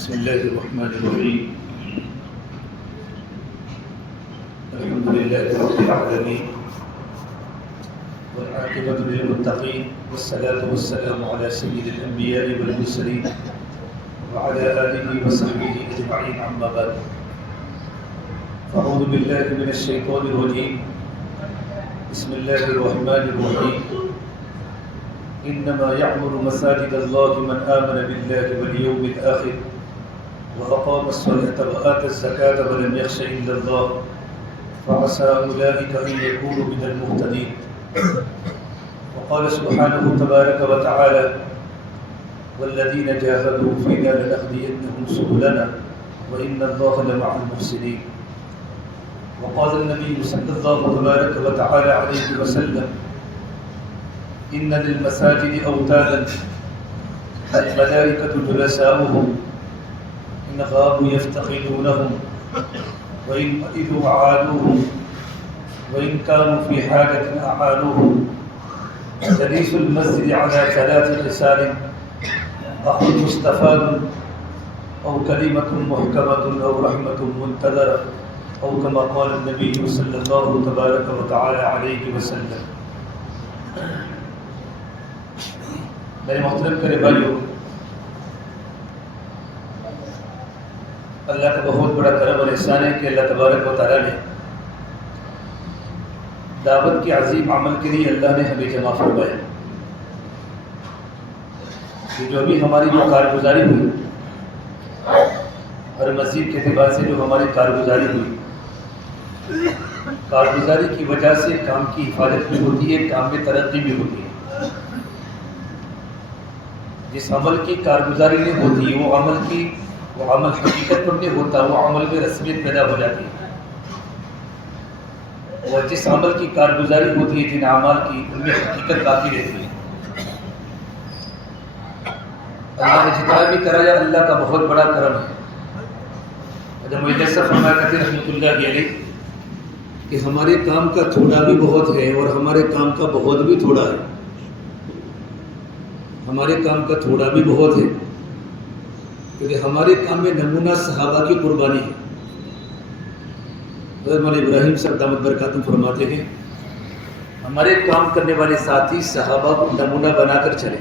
بسم الله الرحمن الرحيم. الحمد لله رب العالمين والعاقبة للمتقين والصلاة والسلام على سيد الأنبياء والمرسلين وعلى آله وصحبه أجمعين، أما بعد. أعوذ بالله من الشيطان الرجيم. بسم الله الرحمن الرحيم. إنما يعمر مساجد الله من آمن بالله واليوم الآخر وأقام الصلاة وآتى الزكاة ولم يخش إلا الله فعسى أولئك أن يكونوا من المهتدين. وقال سبحانه تبارك وتعالى: والذين جاهدوا فينا لنهدينهم سبلنا وإن الله لمع المحسنين. وقال النبي صلى الله تبارك وتعالى عليه وسلم: إن للمساجد أوتادا الملائكة جلساؤهم إن غابوا يفتقدونهم وإن مرضوا عادوهم وإن كانوا في حاجة أعانوهم. جليس المسجد على ثلاث خصال: أخ مستفاد أو كلمة محكمة أو رحمة منتظرة أو كما قال النبي صلى الله تبارك وتعالى عليه وسلم. میرے محترم کرے بھائیوں، اللہ کا بہت بڑا کرم اور احسان ہے کہ اللہ تبارک و تعالیٰ نے دعوت کے عظیم عمل کے لیے اللہ نے ہمیں جمع فرمایا. کہ جو ابھی ہماری جو کارگزاری ہوئی اور مسجد کے اعتبار سے جو ہماری کارگزاری ہوئی، کارگزاری کی وجہ سے کام کی حفاظت بھی ہوتی ہے، کام میں ترقی بھی ہوتی ہے. جس عمل کی کارگزاری نہیں ہوتی وہ عمل حقیقت پر نہیں ہوتا، وہ عمل میں رسمیت پیدا ہو جاتی ہے. اور جس عمل کی کارگزاری ہوتی ہے، جن اعمال کی، ان میں حقیقت باقی رہتی ہے. اللہ نے جتنا بھی کرایا اللہ کا بہت بڑا کرم ہے. جب مجھے ایسا فرمایا کرتے ہیں رحمۃ اللہ علیہ کہ ہمارے کام کا تھوڑا بھی بہت ہے اور ہمارے کام کا بہت بھی تھوڑا ہے. ہمارے کام کا تھوڑا بھی بہت ہے کیونکہ ہمارے کام میں نمونہ صحابہ کی قربانی ہے. حضرت مولانا ابراہیم صاحب دامت برکاتہم فرماتے ہیں ہمارے کام کرنے والے ساتھی صحابہ کو نمونہ بنا کر چلے.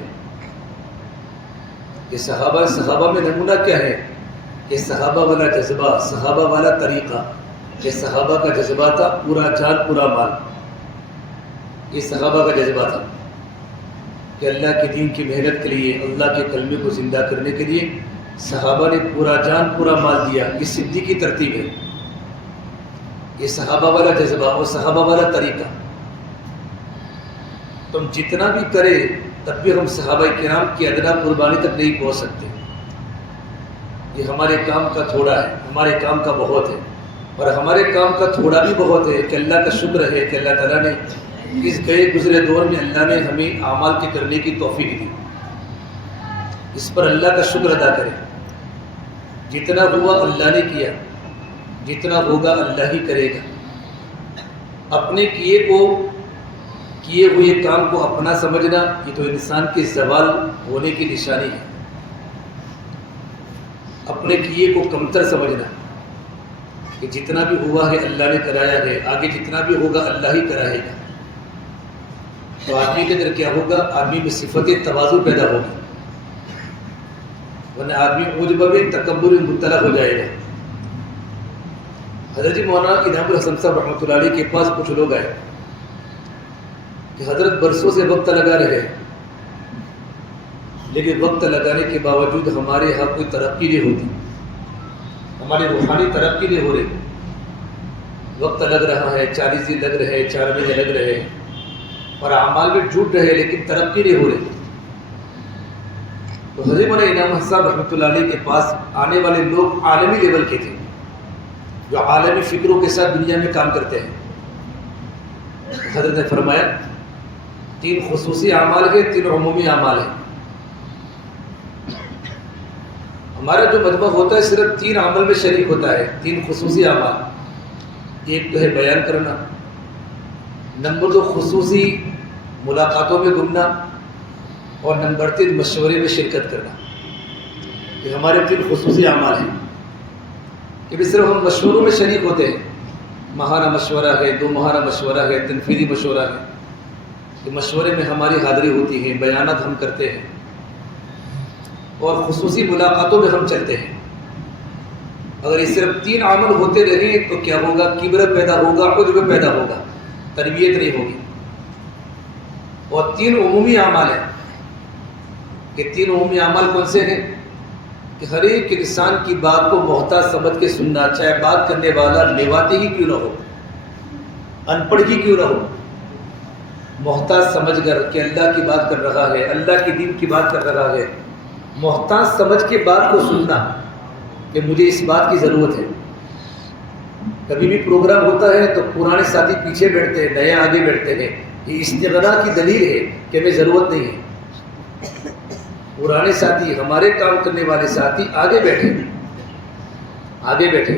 یہ صحابہ میں نمونہ کیا ہے؟ کہ صحابہ والا جذبہ، صحابہ والا طریقہ. یہ صحابہ کا جذبہ تھا پورا جان پورا مال. یہ صحابہ کا جذبہ تھا کہ اللہ کے دین کی محنت کے لیے، اللہ کے کلمے کو زندہ کرنے کے لیے صحابہ نے پورا جان پورا مال دیا. یہ صدیقی ترتیب ہے. یہ صحابہ والا جذبہ اور صحابہ والا طریقہ. تم جتنا بھی کرے تب بھی ہم صحابہ کرام کی ادنا قربانی تک نہیں پہنچ سکتے. یہ ہمارے کام کا تھوڑا ہے، ہمارے کام کا بہت ہے. اور ہمارے کام کا تھوڑا بھی بہت ہے کہ اللہ کا شکر ہے کہ اللہ تعالیٰ نے اس گئے گزرے دور میں اللہ نے ہمیں اعمال کے کرنے کی توفیق دی. اس پر اللہ کا شکر ادا کریں. جتنا ہوا اللہ نے کیا، جتنا ہوگا اللہ ہی کرے گا. اپنے کیے ہوئے کام کو اپنا سمجھنا یہ تو انسان کے زوال ہونے کی نشانی ہے. اپنے کیے کو کمتر سمجھنا کہ جتنا بھی ہوا ہے اللہ نے کرایا ہے، آگے جتنا بھی ہوگا اللہ ہی کرائے گا. تو آدمی کے اندر کیا ہوگا؟ آدمی میں صفت تواضع پیدا ہوگی، ورنہ آدمی عجب میں تکبر میں مبتلا ہو جائے گا. حضرت مولانا انعام الحسن صاحب رحمۃ اللہ علیہ کے پاس کچھ لوگ آئے کہ حضرت برسوں سے وقت لگا رہے لیکن وقت لگانے کے باوجود ہمارے یہاں کوئی ترقی نہیں ہوتی، ہماری روحانی ترقی نہیں ہو رہی. وقت لگ رہا ہے، 40 دن لگ رہے ہیں، 4 مہینے لگ رہے ہیں اور اعمال میں جھوٹ رہے لیکن ترقی نہیں ہو رہی. تو حضرت مولانا انعام صاحب رحمۃ اللہ علیہ کے پاس آنے والے لوگ عالمی لیول کے تھے، جو عالمی فکروں کے ساتھ دنیا میں کام کرتے ہیں. حضرت نے فرمایا 3 خصوصی اعمال ہیں، 3 عمومی اعمال ہیں. ہمارا جو مجمع ہوتا ہے صرف 3 عمل میں شریک ہوتا ہے، 3 خصوصی اعمال. ایک تو ہے بیان کرنا، نمبر 2 خصوصی ملاقاتوں میں گھومنا، اور نمبر 3 مشورے میں شرکت کرنا. کہ ہمارے 3 خصوصی اعمال ہیں کہ صرف ہم مشوروں میں شریک ہوتے ہیں. ماہانہ مشورہ ہے، 2 ماہانہ مشورہ ہے، تنفیذی مشورہ ہے. کہ مشورے میں ہماری حاضری ہوتی ہے، بیانات ہم کرتے ہیں، اور خصوصی ملاقاتوں میں ہم چلتے ہیں. اگر یہ صرف 3 عمل ہوتے رہے تو کیا ہوگا؟ کبر پیدا ہوگا، عجب پیدا ہوگا، تربیت نہیں ہوگی. اور 3 عمومی اعمال ہیں. کہ 3 عمومی اعمال کون سے ہیں؟ کہ ہر ایک انسان کی بات کو محتاط سمجھ کے سننا، چاہے بات کرنے والا لیواتے ہی کیوں نہ ہو، ان پڑھ ہی کیوں نہ ہو. محتاط سمجھ کر کہ اللہ کی بات کر رہا ہے، اللہ کے دین کی بات کر رہا ہے، محتاط سمجھ کے بات کو سننا کہ مجھے اس بات کی ضرورت ہے. کبھی بھی پروگرام ہوتا ہے تو پرانے ساتھی پیچھے بیٹھتے ہیں، نئے آگے بیٹھتے ہیں. یہ استغنا کی دلیل ہے کہ ہمیں ضرورت نہیں ہے. پرانے ساتھی، ہمارے کام کرنے والے ساتھی آگے بیٹھے، آگے بیٹھے،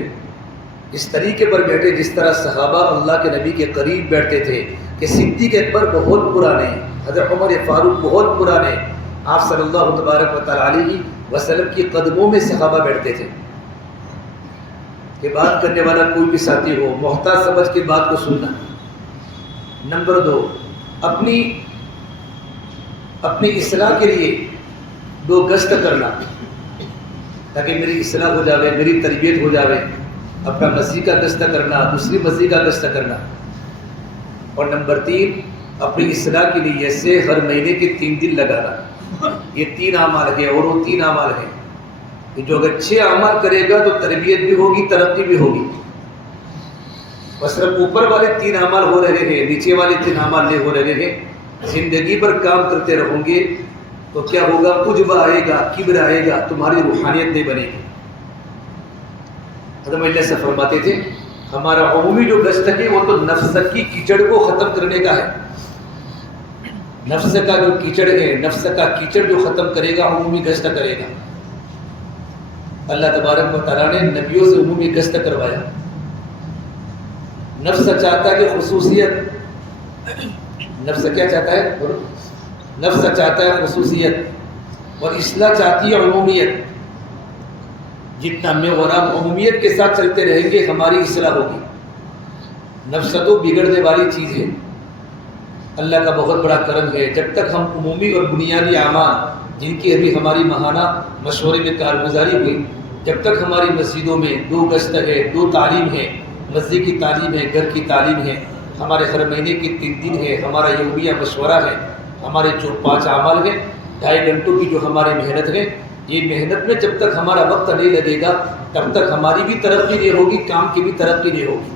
اس طریقے پر بیٹھے جس طرح صحابہ اللہ کے نبی کے قریب بیٹھتے تھے. کہ صدیق اکبر بہت پرانے، حضرت عمر فاروق بہت پرانے، آپ صلی اللہ تبارک و تعالیٰ علیہ وسلم کی قدموں میں صحابہ بیٹھتے تھے. کہ بات کرنے والا کوئی بھی ساتھی ہو، محتاط سمجھ کے بات کو سننا. نمبر 2، اپنی اصلاح کے لیے 2 گشت کرنا تاکہ میری اصلاح ہو جاوے، میری تربیت ہو جاوے. اپنا مسجد کا گشت کرنا، دوسری مسجد کا گشت کرنا. اور نمبر 3، اپنی اصلاح کے لیے سے ہر مہینے کے 3 دن لگانا. یہ 3 اعمال ہے. اور وہ 3 اعمال ہیں کہ جو اگر 6 اعمال کرے گا تو تربیت بھی ہوگی، ترقی بھی ہوگی. بس صرف اوپر والے 3 اعمال ہو رہے ہیں، نیچے والے 3 اعمال نہیں ہو رہے ہیں. زندگی پر کام کرتے رہوں گے تو کیا ہوگا؟ عجب آئے گا، کبر آئے گا، تمہاری روحانیت نہیں بنے گی. حضرت اللہ سے فرماتے تھے ہمارا عمومی جو گشت ہے وہ تو نفس کی کیچڑ کو ختم کرنے کا ہے. نفس کا جو کیچڑ ہے، نفس کا کیچڑ جو ختم کرے گا عمومی گشت کرے گا. اللہ تبارک و تعالیٰ نے نبیوں سے عمومی گشت کروایا. نفس چاہتا ہے کہ خصوصیت، نفس کیا چاہتا ہے؟ نفس چاہتا ہے خصوصیت، اور اصلاح چاہتی ہے عمومیت. جتنا میں اور آپ عمومیت کے ساتھ چلتے رہیں گے ہماری اصلاح ہوگی. نفس تو بگڑنے والی چیز ہے. اللہ کا بہت بڑا کرم ہے، جب تک ہم عمومی اور بنیادی اعمال جن کی ابھی ہماری ماہانہ مشورے میں کارگزاری ہوئی، جب تک ہماری مسجدوں میں 2 گشت ہے، 2 تعلیم ہے، مسجد کی تعلیم ہے، گھر کی تعلیم ہے، ہمارے ہر مہینے کی 3 دن ہے، ہمارا یومیہ مشورہ ہے، ہمارے جو 5 اعمال ہیں، 2.5 گھنٹوں کی جو ہماری محنت ہے، یہ محنت میں جب تک ہمارا وقت نہیں لگے گا تب تک ہماری بھی ترقی نہیں ہوگی، کام کی بھی ترقی نہیں ہوگی.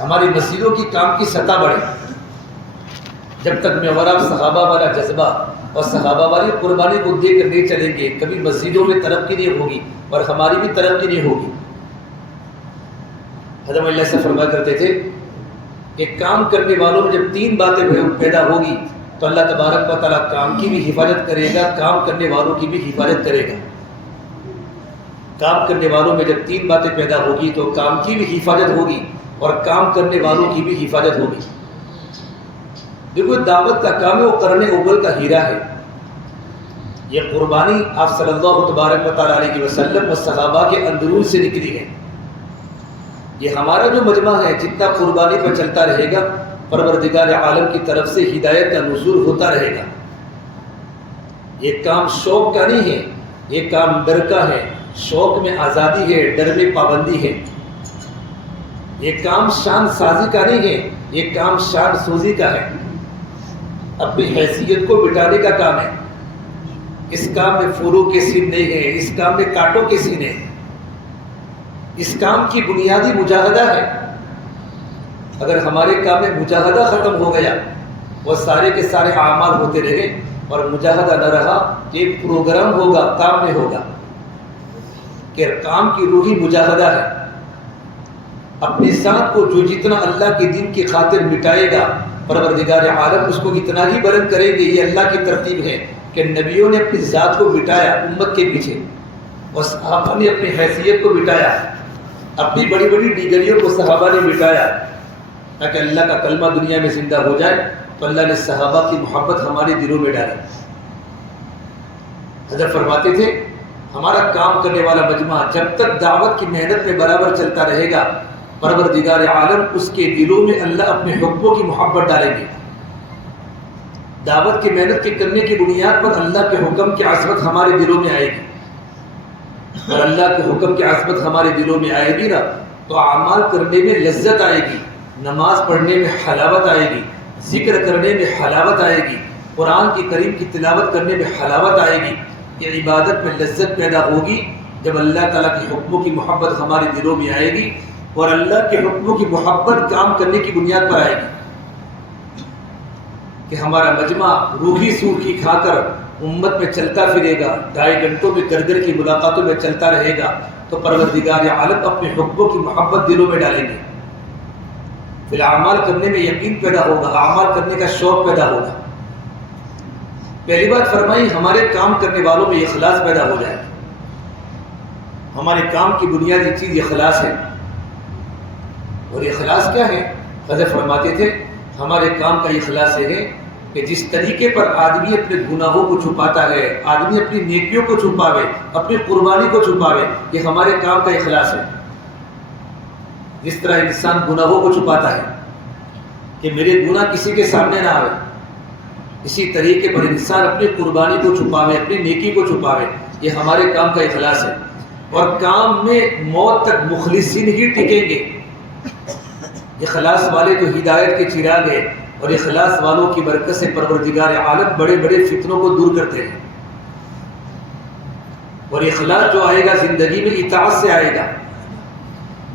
ہماری مسجدوں کی کام کی سطح بڑھے. جب تک میں اور آپ صحابہ والا جذبہ اور صحابہ والی قربانی کو دے کر نہیں چلیں گے کبھی مسجدوں میں ترقی نہیں ہوگی اور ہماری بھی ترقی نہیں ہوگی. حضرت اللہ سے فرمایا کرتے تھے کہ کام کرنے والوں میں جب 3 باتیں پیدا ہوگی تو اللہ تبارک و تعالیٰ کام کی بھی حفاظت کرے گا، کام کرنے والوں کی بھی حفاظت کرے گا. کام کرنے والوں میں جب 3 باتیں پیدا ہوگی تو کام کی بھی حفاظت ہوگی اور کام کرنے والوں کی بھی حفاظت ہوگی. دیکھو دعوت کا کام ہے وہ کرنے اول کا ہیرا ہے. یہ قربانی آپ صلی اللہ تبارک و تعالیٰ علیہ وسلم و صحابہ کے اندرون سے نکلی ہے. یہ ہمارا جو مجمع ہے جتنا قربانی پر چلتا رہے گا پروردگار عالم کی طرف سے ہدایت کا نزول ہوتا رہے گا. یہ کام شوق کا نہیں ہے، یہ کام ڈر کا ہے. شوق میں آزادی ہے، ڈر میں پابندی ہے. یہ کام شان سازی کا نہیں ہے، یہ کام شان سوزی کا ہے. اپنی حیثیت کو مٹانے کا کام ہے. اس کام میں پھولوں کے سین نہیں ہے، اس کام میں کانٹوں کے سین ہے. اس کام کی بنیادی مجاہدہ ہے. اگر ہمارے کام میں مجاہدہ ختم ہو گیا، وہ سارے کے سارے اعمال ہوتے رہے اور مجاہدہ نہ رہا، ایک پروگرام ہوگا، کام میں ہوگا. کہ کام کی روحی مجاہدہ ہے. اپنی ذات کو جو جتنا اللہ کے دین کی خاطر مٹائے گا پروردگار عالم اس کو اتنا ہی بلند کریں گے. یہ اللہ کی ترتیب ہے کہ نبیوں نے اپنی ذات کو مٹایا امت کے پیچھے، اور صحابہ نے اپنی حیثیت کو مٹایا، اپنی بڑی بڑی ڈگریوں کو صحابہ نے مٹایا تاکہ اللہ کا کلمہ دنیا میں زندہ ہو جائے. تو اللہ نے صحابہ کی محبت ہمارے دلوں میں ڈالی. حضرت فرماتے تھے ہمارا کام کرنے والا مجمع جب تک دعوت کی محنت میں برابر چلتا رہے گا، پروردگار عالم اس کے دلوں میں اللہ اپنے حکموں کی محبت ڈالیں گے۔ دعوت کی محنت کے کرنے کی بنیاد پر اللہ کے حکم کی عظمت ہمارے دلوں میں آئے گی، اور اللہ کے حکم کی عظمت ہمارے دلوں میں آئے گی نا تو اعمال کرنے میں لذت آئے گی، نماز پڑھنے میں حلاوت آئے گی، ذکر کرنے میں حلاوت آئے گی، قرآن کی کریم کی تلاوت کرنے میں حلاوت آئے گی، یہ عبادت میں لذت پیدا ہوگی جب اللہ تعالیٰ کی حکموں کی محبت ہمارے دلوں میں آئے گی، اور اللہ کے حکموں کی محبت کام کرنے کی بنیاد پر آئے گی کہ ہمارا مجمع روحی سوکھی کھا کر امت میں چلتا پھرے گا، 2.5 گھنٹوں میں گھر گھر کی ملاقاتوں میں چلتا رہے گا، تو پروردگار عالم اپنے حکموں کی محبت دلوں میں ڈالیں گے، پھر اعمال کرنے میں یقین پیدا ہوگا، اعمال کرنے کا شوق پیدا ہوگا۔ پہلی بات فرمائی ہمارے کام کرنے والوں میں اخلاص پیدا ہو جائے، ہمارے کام کی بنیادی چیز اخلاص ہے، اور اخلاص کیا ہے؟ حضرت فرماتے تھے ہمارے کام کا اخلاص یہ ہے کہ جس طریقے پر آدمی اپنے گناہوں کو چھپاتا ہے، آدمی اپنی نیکیوں کو چھپاوے، اپنی قربانی کو چھپاوے، یہ ہمارے کام کا اخلاص ہے۔ جس طرح انسان گناہوں کو چھپاتا ہے کہ میرے گناہ کسی کے سامنے نہ آئے، اسی طریقے پر انسان اپنی قربانی کو چھپاوے، اپنی نیکی کو چھپاوے، یہ ہمارے کام کا اخلاص ہے۔ اور کام میں موت تک مخلصین ہی ٹکیں گے۔ اخلاص والے تو ہدایت کے چراغ ہیں، اور اخلاص والوں کی برکت سے پروردگار عالم بڑے بڑے فتنوں کو دور کرتے ہیں۔ اور اخلاص جو آئے گا زندگی میں اطاعت سے آئے گا۔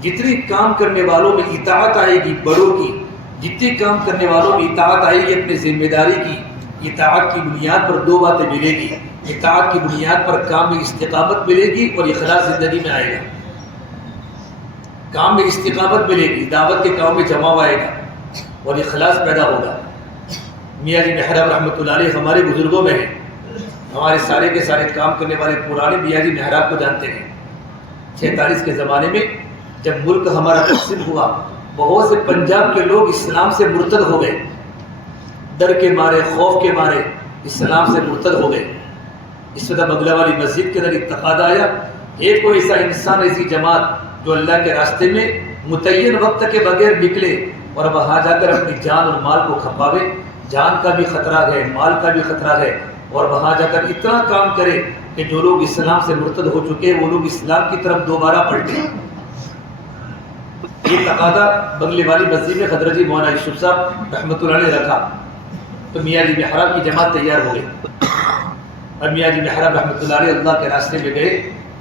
جتنی کام کرنے والوں میں اطاعت آئے گی بڑوں کی، جتنی کام کرنے والوں میں اطاعت آئے گی اپنی ذمہ داری کی، اطاعت کی بنیاد پر 2 باتیں ملے گی، اطاعت کی بنیاد پر کام میں استقامت ملے گی اور اخلاص زندگی میں آئے گا۔ کام میں استقامت ملے گی، دعوت کے کام میں جماؤ آئے گا اور اخلاص پیدا ہوگا۔ میاں جی محراب رحمۃ اللہ علیہ ہمارے بزرگوں میں ہیں، ہمارے سارے کے سارے کام کرنے والے پرانے میاں جی محراب کو جانتے ہیں۔ 46 کے زمانے میں جب ملک ہمارا تقسیم ہوا، بہت سے پنجاب کے لوگ اسلام سے مرتد ہو گئے، ڈر کے مارے، خوف کے مارے اسلام سے مرتد ہو گئے۔ اس وقت بگلا والی مسجد کے اندر ایک تقاضا آیا، ایک کوئی ایسا انسان، ایسی جماعت جو اللہ کے راستے میں متعین وقت کے بغیر نکلے اور وہاں جا کر اپنی جان اور مال کو کھپاوے، جان کا بھی خطرہ ہے، مال کا بھی خطرہ ہے، اور وہاں جا کر اتنا کام کرے کہ جو لوگ اسلام سے مرتد ہو چکے وہ لوگ اسلام کی طرف دوبارہ پلٹیں۔ یہ تقاضا بنگلے والی مسجد میں حضرت جی مولانا یوسف صاحب رحمۃ اللہ علیہ رکھا، تو میاں جی محراب کی جماعت تیار ہو گئی، اور میاں جی محراب رحمۃ اللہ علیہ اللہ کے راستے میں گئے،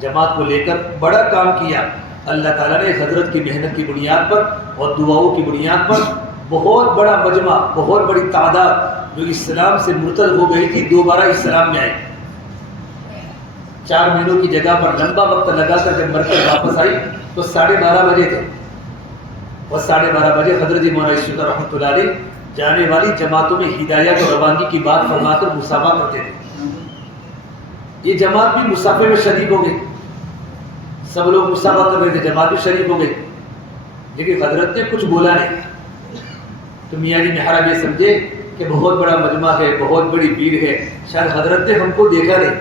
جماعت کو لے کر بڑا کام کیا۔ اللہ تعالیٰ نے حضرت کی محنت کی بنیاد پر اور دعاؤں کی بنیاد پر بہت بڑا مجمع، بہت بڑی تعداد جو اسلام سے مرتد ہو گئی تھی دوبارہ اسلام میں آئی۔ 4 مہینوں کی جگہ پر لمبا وقت لگا کر جب مرکز واپس آئی تو 12:30 بجے تھے، اور 12:30 بجے حضرت مولانا یوسف رحمۃ اللہ علیہ جانے والی جماعتوں میں ہدایت اور روانگی کی بات فرما کر مسافہ کرتے تھے۔ یہ جماعت بھی مسافے میں شریک ہو گئی، سب لوگ مسافہ کر رہے تھے، جماعت بھی شریک ہو گئی، لیکن حضرت نے کچھ بولا نہیں۔ تو میاں جی محراب یہ سمجھے کہ بہت بڑا مجمع ہے، بہت بڑی بھیڑ ہے، شاید حضرت نے ہم کو دیکھا نہیں،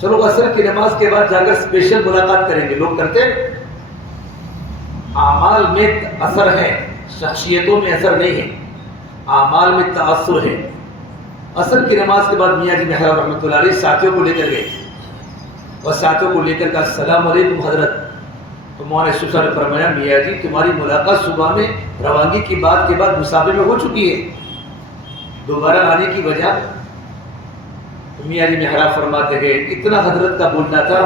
چلو عصر کی نماز کے بعد جا کر اسپیشل ملاقات کریں گے۔ لوگ کرتے اعمال میں اثر ہے، شخصیتوں میں اثر نہیں ہے، اعمال میں تاثر ہے۔ عصر کی نماز کے بعد میاں جی محراب رحمۃ اللہ علیہ ساتھیوں کو لے کر گئے، اور ساتھیوں کو لے کر کہا السلام علیکم حضرت۔ تو مولانا یوسف صاحب نے فرمایا میاں جی تمہاری ملاقات صبح میں روانگی کی بات کے بعد مسافے میں ہو چکی ہے، دوبارہ آنے کی وجہ؟ میاں جی محراب فرماتے ہیں اتنا حضرت کا بولنا تھا،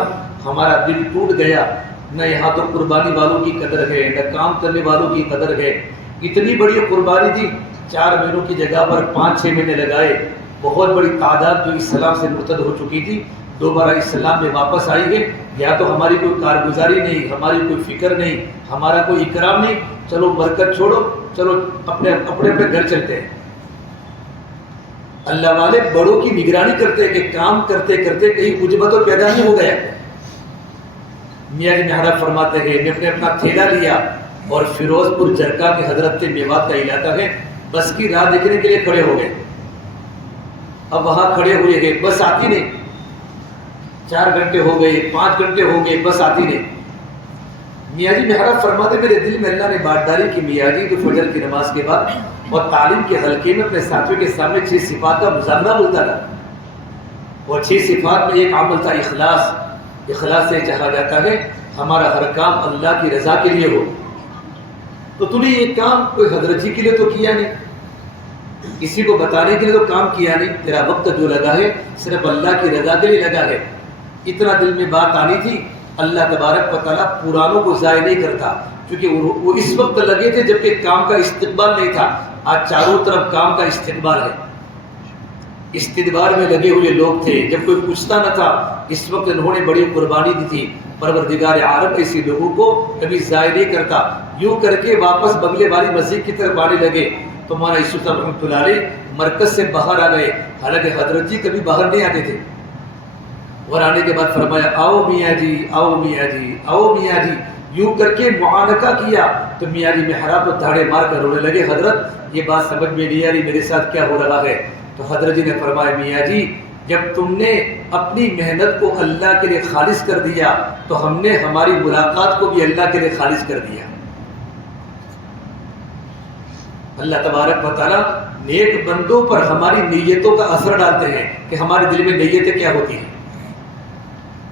ہمارا دل ٹوٹ گیا، نہ یہاں تو قربانی والوں کی قدر ہے، نہ کام کرنے والوں کی قدر ہے۔ اتنی بڑی قربانی دی، 4 مہینوں کی جگہ پر 5-6 مہینے لگائے، بہت بڑی تعداد جو اسلام سے مرتد ہو چکی تھی دوبارہ اسلام میں واپس آئی ہے۔ یا تو ہماری کوئی کارگزاری نہیں، ہماری کوئی فکر نہیں، ہمارا کوئی اکرام نہیں، چلو برکت چھوڑو، چلو اپنے اپنے گھر چلتے ہیں۔ اللہ والے بڑوں کی نگرانی کرتے کہ کام کرتے کرتے کہیں عجبت و پیدا نہیں ہو گیا۔ میاں جی محراب فرماتے ہیں نے اپنا تھیلا لیا اور فیروز پور جرکا کے حضرت میوات کا علاقہ ہے، بس کی راہ دیکھنے کے لیے کھڑے ہو گئے۔ اب وہاں کھڑے ہوئے گئے، بس آتی نہیں، 4 گھنٹے ہو گئے، 5 گھنٹے ہو گئے، بس آتی نہیں۔ میاں جی محراب فرماتے میرے دل میں اللہ نے بات ڈالی کہ میاں جی تو فجر کی نماز کے بعد اور تعلیم کے حلقے میں اپنے ساتھیوں کے سامنے 6 صفات کا مظاہرہ بولتا تھا، اور 6 صفات میں ایک عمل تھا اخلاص۔ اخلاص سے چاہا جاتا ہے ہمارا ہر کام اللہ کی رضا کے لیے ہو۔ تو تو نے یہ کام کوئی حضرت جی کے لیے تو کیا نہیں، کسی کو بتانے کے لیے تو کام کیا نہیں، تیرا وقت جو لگا ہے صرف اللہ کی رضا کے لیے لگا ہے۔ اتنا دل میں بات آنی تھی، اللہ تبارک و تعالیٰ پرانوں کو ضائع نہیں کرتا، کیونکہ وہ اس وقت لگے تھے جبکہ کام کا استقبال نہیں تھا۔ آج چاروں طرف کام کا استقبال ہے، استدبار میں لگے ہوئے لوگ تھے جب کوئی پوچھتا نہ تھا، اس وقت انہوں نے بڑی قربانی دی تھی۔ پروردگار عالم ایسے لوگوں کو کبھی ضائع نہیں کرتا۔ یوں کر کے واپس بغلے والی مسجد کی طرف آنے لگے تو مولانا یوسف صاحب رحمۃ اللہ علیہ مرکز سے باہر آ گئے، حالانکہ حضرت جی کبھی باہر نہیں آتے تھے، اور آنے کے بعد فرمایا آؤ میاں جی، آؤ میاں جی، آؤ میاں جی، یوں کر کے معانقہ کیا تو میاں جی محراب کو دھاڑے مار کر رونے لگے، حضرت یہ بات سمجھ میں نہیں آ رہی، میرے ساتھ کیا ہو رہا ہے؟ تو حضرت جی نے فرمایا میاں جی جب تم نے اپنی محنت کو اللہ کے لیے خالص کر دیا تو ہم نے ہماری ملاقات کو بھی اللہ کے لیے خالص کر دیا۔ اللہ تبارک و تعالیٰ نیک بندوں پر ہماری نیتوں کا اثر ڈالتے ہیں کہ ہمارے دل میں نیتیں کیا ہوتی ہیں،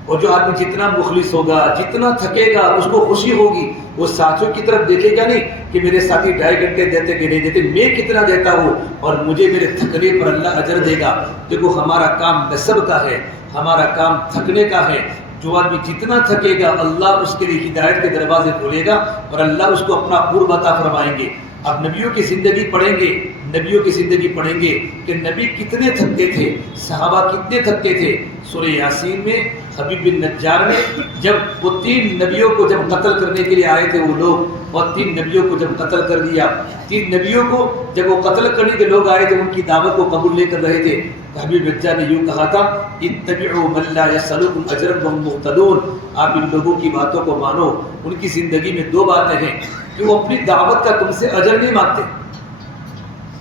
اور جو آدمی جتنا مخلص ہوگا، جتنا تھکے گا، اس کو خوشی ہوگی، وہ ساتھیوں کی طرف دیکھے گا نہیں کہ میرے ساتھی 2.5 گھنٹے دیتے کہ نہیں دیتے، میں کتنا دیتا ہوں اور مجھے میرے تھکنے پر اللہ اجر دے گا۔ دیکھو ہمارا کام نسب کا ہے، ہمارا کام تھکنے کا ہے۔ جو آدمی جتنا تھکے گا اللہ اس کے لیے ہدایت کے دروازے کھولے گا اور اللہ اس کو اپنا قرب عطا فرمائیں گے۔ اب نبیوں کی زندگی پڑھیں گے، نبیوں کی زندگی پڑھیں گے کہ نبی کتنے تھکتے تھے، صحابہ کتنے تھکتے تھے۔ سورہ یاسین میں حبیب بن نجار نے جب وہ 3 نبیوں کو جب قتل کرنے کے لیے آئے تھے وہ لوگ، اور 3 نبیوں کو جب قتل کر دیا، 3 نبیوں کو جب وہ قتل کرنے کے لوگ آئے تھے ان کی دعوت کو قبول نہیں کر رہے تھے، تو حبیب نجار نے یوں کہا تھا اتبعوا من لا يسألكم اجرا وهم مهتدون، آپ ان لوگوں کی باتوں کو مانو۔ ان کی زندگی میں 2 باتیں ہیں کہ وہ اپنی دعوت کا تم سے اجر نہیں مانگتے،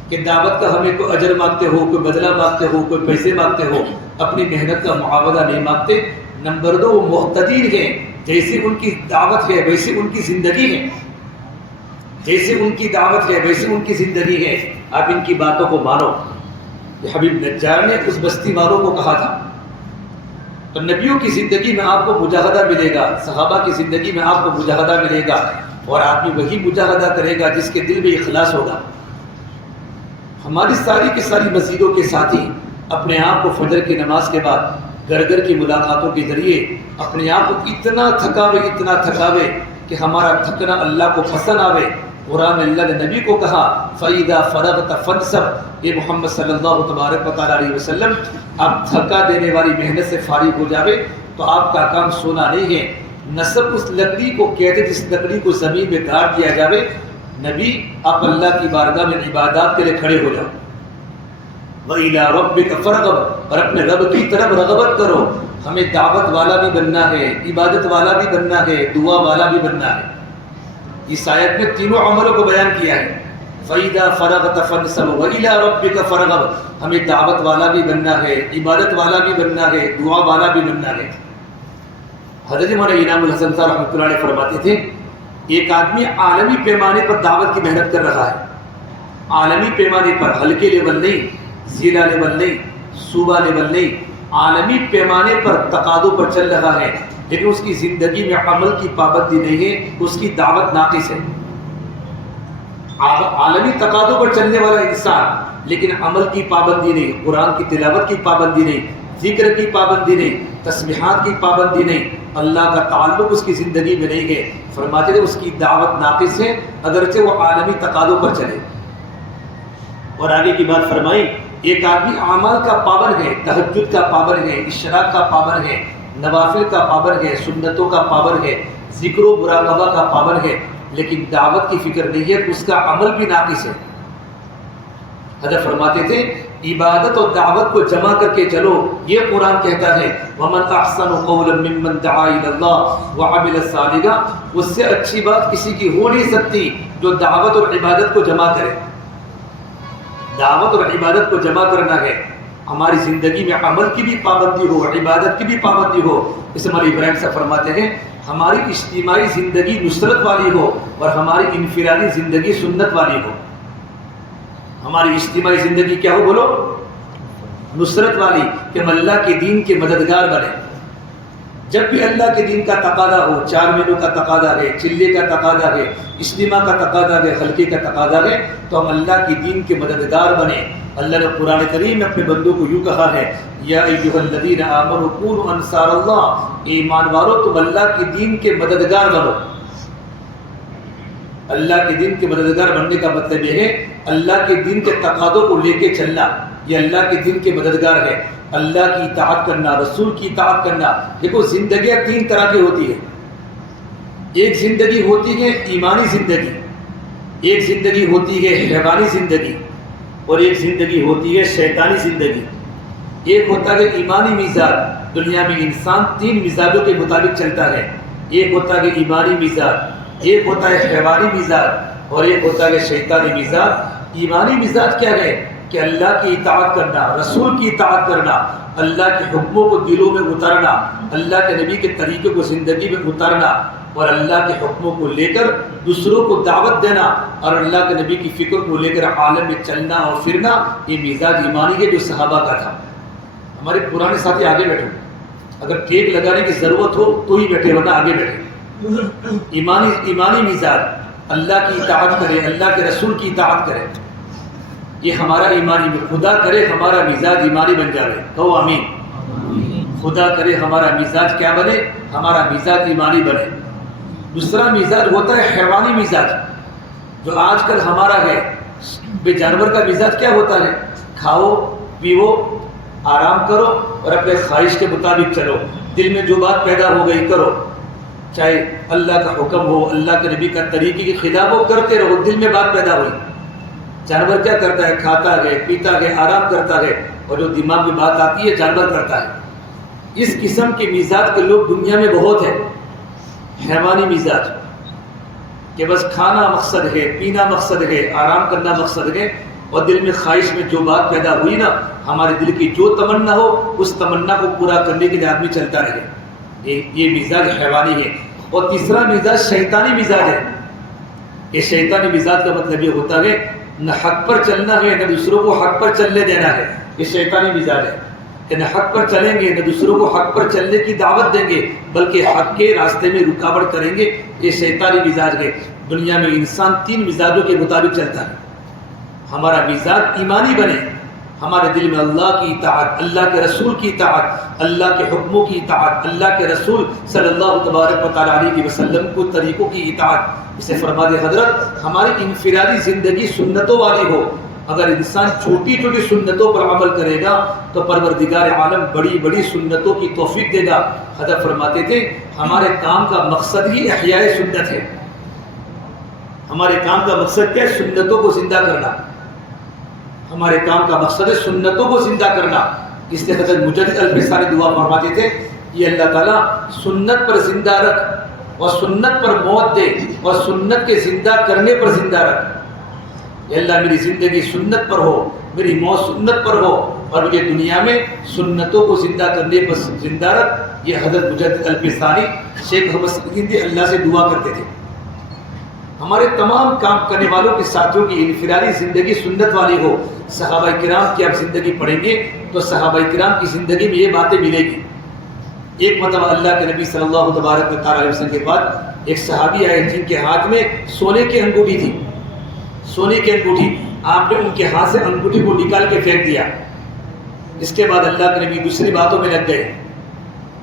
کہ دعوت کا ہمیں کوئی اجر مانگتے ہو، کوئی بدلہ مانگتے ہو، کوئی پیسے مانگتے ہو، اپنی محنت کا معاوضہ نہیں مانگتے۔ نمبر 2 وہ مقتدین ہیں، جیسے ان کی دعوت ہے ویسے ان کی زندگی ہے، جیسے ان کی دعوت ہے ویسے ان کی زندگی ہے، آپ ان کی باتوں کو مانو۔ یہ حبیب نجار نے اس بستی والوں کو کہا تھا۔ تو نبیوں کی زندگی میں آپ کو مجاہدہ ملے گا، صحابہ کی زندگی میں آپ کو مجاہدہ ملے گا، اور آدمی وہی مجاہدہ کرے گا جس کے دل میں اخلاص ہوگا۔ ہماری ساری کی ساری مسجدوں کے ساتھی اپنے آپ کو فجر کی نماز کے بعد گھر گھر کی ملاقاتوں کے ذریعے اپنے آپ کو اتنا تھکاوے کہ ہمارا تھکنا اللہ کو پسند آوے۔ قرآن میں اللہ نے نبی کو کہا فَإِذَا فَرَغْتَ فَانْصَبْ، یہ محمد صلی اللہ تبارک و تعالیٰ علیہ وسلم آپ تھکا دینے والی محنت سے فارغ ہو جاوے تو آپ کا کام سونا نہیں ہے۔ نصب اس لکڑی کو کہتے جس لکڑی کو زمین میں گاڑ دیا جاوے۔ نبی آپ اللہ کی بارگاہ میں عبادات کے لیے کھڑے ہو جاؤ، وَإِلَىٰ رَبِّكَ فَارْغَب، اور اپنے رب کی طرف رغبت کرو۔ ہمیں دعوت والا بھی بننا ہے، عبادت والا بھی بننا ہے، دعا والا بھی بننا ہے۔ اس آیت میں تینوں عملوں کو بیان کیا ہے، فَإِذَا فَرَغْتَ فَانْصَبْ وَإِلَىٰ رَبِّكَ فَارْغَب، ہمیں دعوت والا بھی بننا ہے، عبادت والا بھی بننا ہے، دعا والا بھی بننا ہے۔ حضرت مولانا انعام الحسن صاحب رحمۃ اللہ علیہ فرماتے تھے ایک آدمی عالمی پیمانے پر دعوت کی محنت کر رہا ہے، عالمی پیمانے پر، ہلکے لیول نہیں، ضلع لیول نہیں، صوبہ لیول نہیں، عالمی پیمانے پر تقاضوں پر چل رہا ہے، لیکن اس کی زندگی میں عمل کی پابندی نہیں ہے، اس کی دعوت ناقص ہے۔ عالمی تقاضوں پر چلنے والا انسان لیکن عمل کی پابندی نہیں، قرآن کی تلاوت کی پابندی نہیں، ذکر کی پابندی نہیں، تسبیحات کی پابندی نہیں، اللہ کا تعلق اس کی زندگی میں نہیں ہے، فرماتے تھے اس کی دعوت ناقص ہے اگرچہ وہ عالمی تقاضوں پر چلے۔ اور آگے کی بات فرمائی ایک آدمی اعمال کا پابند ہے، تہجد کا پابند ہے، اشراق کا پابند ہے، نوافل کا پابند ہے، سنتوں کا پابند ہے، ذکر و مراقبہ کا پابند ہے، لیکن دعوت کی فکر نہیں ہے، اس کا عمل بھی ناقص ہے۔ حضرت فرماتے تھے عبادت اور دعوت کو جمع کر کے چلو، یہ قرآن کہتا ہے وَمَنْ أَحْسَنُ قَوْلًا مِّمَّنْ دَعَا إِلَى اللَّهِ وَعَمِلَ صَالِحًا، اس سے اچھی بات کسی کی ہو نہیں سکتی جو دعوت اور عبادت کو جمع کرے۔ دعوت اور عبادت کو جمع کرنا ہے، ہماری زندگی میں عمل کی بھی پابندی ہو، عبادت کی بھی پابندی ہو. اس مولا ابراہیم صاحب فرماتے ہیں ہماری اجتماعی زندگی نصرت والی ہو اور ہماری انفرادی زندگی سنت والی ہو. ہماری اجتماعی زندگی کیا ہو بولو؟ نصرت والی، کہ ہم اللہ کے دین کے مددگار بنے. جب بھی اللہ کے دین کا تقاضا ہو، 4 مہینوں کا تقاضا ہے، چلے کا تقاضا ہے، اجتماع کا تقاضا ہے، حلقے کا تقاضا ہے، تو ہم اللہ کے دین کے مددگار بنے. اللہ نے قرآن کریم میں اپنے بندوں کو یوں کہا ہے یا ایھا الذین آمنوا کونوا انصار اللہ، ایمان والو تم اللہ کے دین کے مددگار بنو. اللہ کے دین کے مددگار بننے کا مطلب یہ ہے اللہ کے دین کے تقاضوں کو لے کے چلنا. یہ اللہ کے دین کے مددگار ہے. اللہ کی اطاعت کرنا، رسول کی اطاعت کرنا. دیکھو زندگیاں 3 طرح کی ہوتی ہے. ایک زندگی ہوتی ہے ایمانی زندگی، ایک زندگی ہوتی ہے حیوانی زندگی، اور ایک زندگی ہوتی ہے شیطانی زندگی. ایک ہوتا ہے ایمانی مزاج. دنیا میں انسان 3 مزاجوں کے مطابق چلتا ہے. ایک ہوتا ہے ایمانی مزاج، ایک ہوتا ہے حیوانی مزاج، اور ایک ہوتا ہے شیطانی مزاج. ایمانی مزاج کیا ہے؟ کہ اللہ کی اطاعت کرنا، رسول کی اطاعت کرنا، اللہ کے حکموں کو دلوں میں اتارنا، اللہ کے نبی کے طریقے کو زندگی میں اتارنا، اور اللہ کے حکموں کو لے کر دوسروں کو دعوت دینا، اور اللہ کے نبی کی فکر کو لے کر عالم میں چلنا اور پھرنا. یہ مزاج ایمانی ہے جو صحابہ کا تھا. ہمارے پرانے ساتھی آگے بیٹھو، اگر ٹیک لگانے کی ضرورت ہو تو ہی بیٹھے، ورنہ آگے بیٹھے. ایمانی مزاج، اللہ کی اطاعت کرے، اللہ کے رسول کی اطاعت کرے. یہ ہمارا ایمانی، خدا کرے ہمارا مزاج ایمانی بن جائے. کہو آمین. خدا کرے ہمارا مزاج کیا بنے؟ ہمارا مزاج ایمانی بنے. دوسرا مزاج ہوتا ہے حیوانی مزاج، جو آج کل ہمارا ہے. بے جانور کا مزاج کیا ہوتا ہے؟ کھاؤ پیو، آرام کرو اور اپنے خواہش کے مطابق چلو. دل میں جو بات پیدا ہو گئی کرو، چاہے اللہ کا حکم ہو، اللہ کے نبی کا طریقے کی خلاف ہو، کرتے رہو. دل میں بات پیدا ہوئی. جانور کیا کرتا ہے؟ کھاتا ہے، پیتا ہے، آرام کرتا ہے، اور جو دماغ میں بات آتی ہے جانور کرتا ہے. اس قسم کے مزاج کے لوگ دنیا میں بہت ہیں. حیوانی مزاج کہ بس کھانا مقصد ہے، پینا مقصد ہے، آرام کرنا مقصد ہے، اور دل میں خواہش میں جو بات پیدا ہوئی نا، ہمارے دل کی جو تمنا ہو اس تمنا کو پورا کرنے کے لیے آدمی چلتا رہے. یہ مزاج حیوانی ہے. اور تیسرا مزاج شیطانی مزاج ہے. یہ شیطانی مزاج کا مطلب یہ ہوتا ہے نہ حق پر چلنا ہے، نہ دوسروں کو حق پر چلنے دینا ہے. یہ شیطانی مزاج ہے کہ نہ حق پر چلیں گے، نہ دوسروں کو حق پر چلنے کی دعوت دیں گے، بلکہ حق کے راستے میں رکاوٹ کریں گے. یہ شیطانی مزاج ہے. دنیا میں انسان 3 مزاجوں کے مطابق چلتا ہے. ہمارا مزاج ایمانی بنے، ہمارے دل میں اللہ کی اطاعت، اللہ کے رسول کی اطاعت، اللہ کے حکموں کی اطاعت، اللہ کے رسول صلی اللہ تبارک و تعالیٰ علیہ وسلم کو طریقوں کی اطاعت. اسے فرما دے حضرت ہماری انفرادی زندگی سنتوں والی ہو. اگر انسان چھوٹی چھوٹی سنتوں پر عمل کرے گا تو پروردگار عالم بڑی بڑی سنتوں کی توفیق دے گا. حضرت فرماتے تھے ہمارے کام کا مقصد ہی احیاء سنت ہے. ہمارے کام کا مقصد کیا ہے؟ سنتوں کو زندہ کرنا. ہمارے کام کا مقصد ہے سنتوں کو زندہ کرنا. اس لیے حضرت مجدد الفسانی دعا فرماتے تھے یہ اللہ تعالیٰ سنت پر زندہ رکھ اور سنت پر موت دے اور سنت کے زندہ کرنے پر زندہ رکھ. یا اللہ میری زندگی سنت پر ہو، میری موت سنت پر ہو، اور مجھے دنیا میں سنتوں کو زندہ کرنے پر زندہ رکھ. یہ حضرت مجدد الفسانی شیخ احمد سکندری اللہ سے دعا کرتے تھے. ہمارے تمام کام کرنے والوں کے ساتھیوں کی انفرادی زندگی سنت والی ہو. صحابہ کرام کی آپ زندگی پڑھیں گے تو صحابہ کرام کی زندگی میں یہ باتیں ملے گی. ایک مرتبہ اللہ کے نبی صلی اللہ تبارک و تعالیٰ علیہ وسلم کے بعد ایک صحابی آئے جن کے ہاتھ میں سونے کی انگوٹھی تھی. سونے کی انگوٹھی. آپ نے ان کے ہاتھ سے انگوٹھی کو نکال کے پھینک دیا. اس کے بعد اللہ کے نبی دوسری باتوں میں لگ گئے.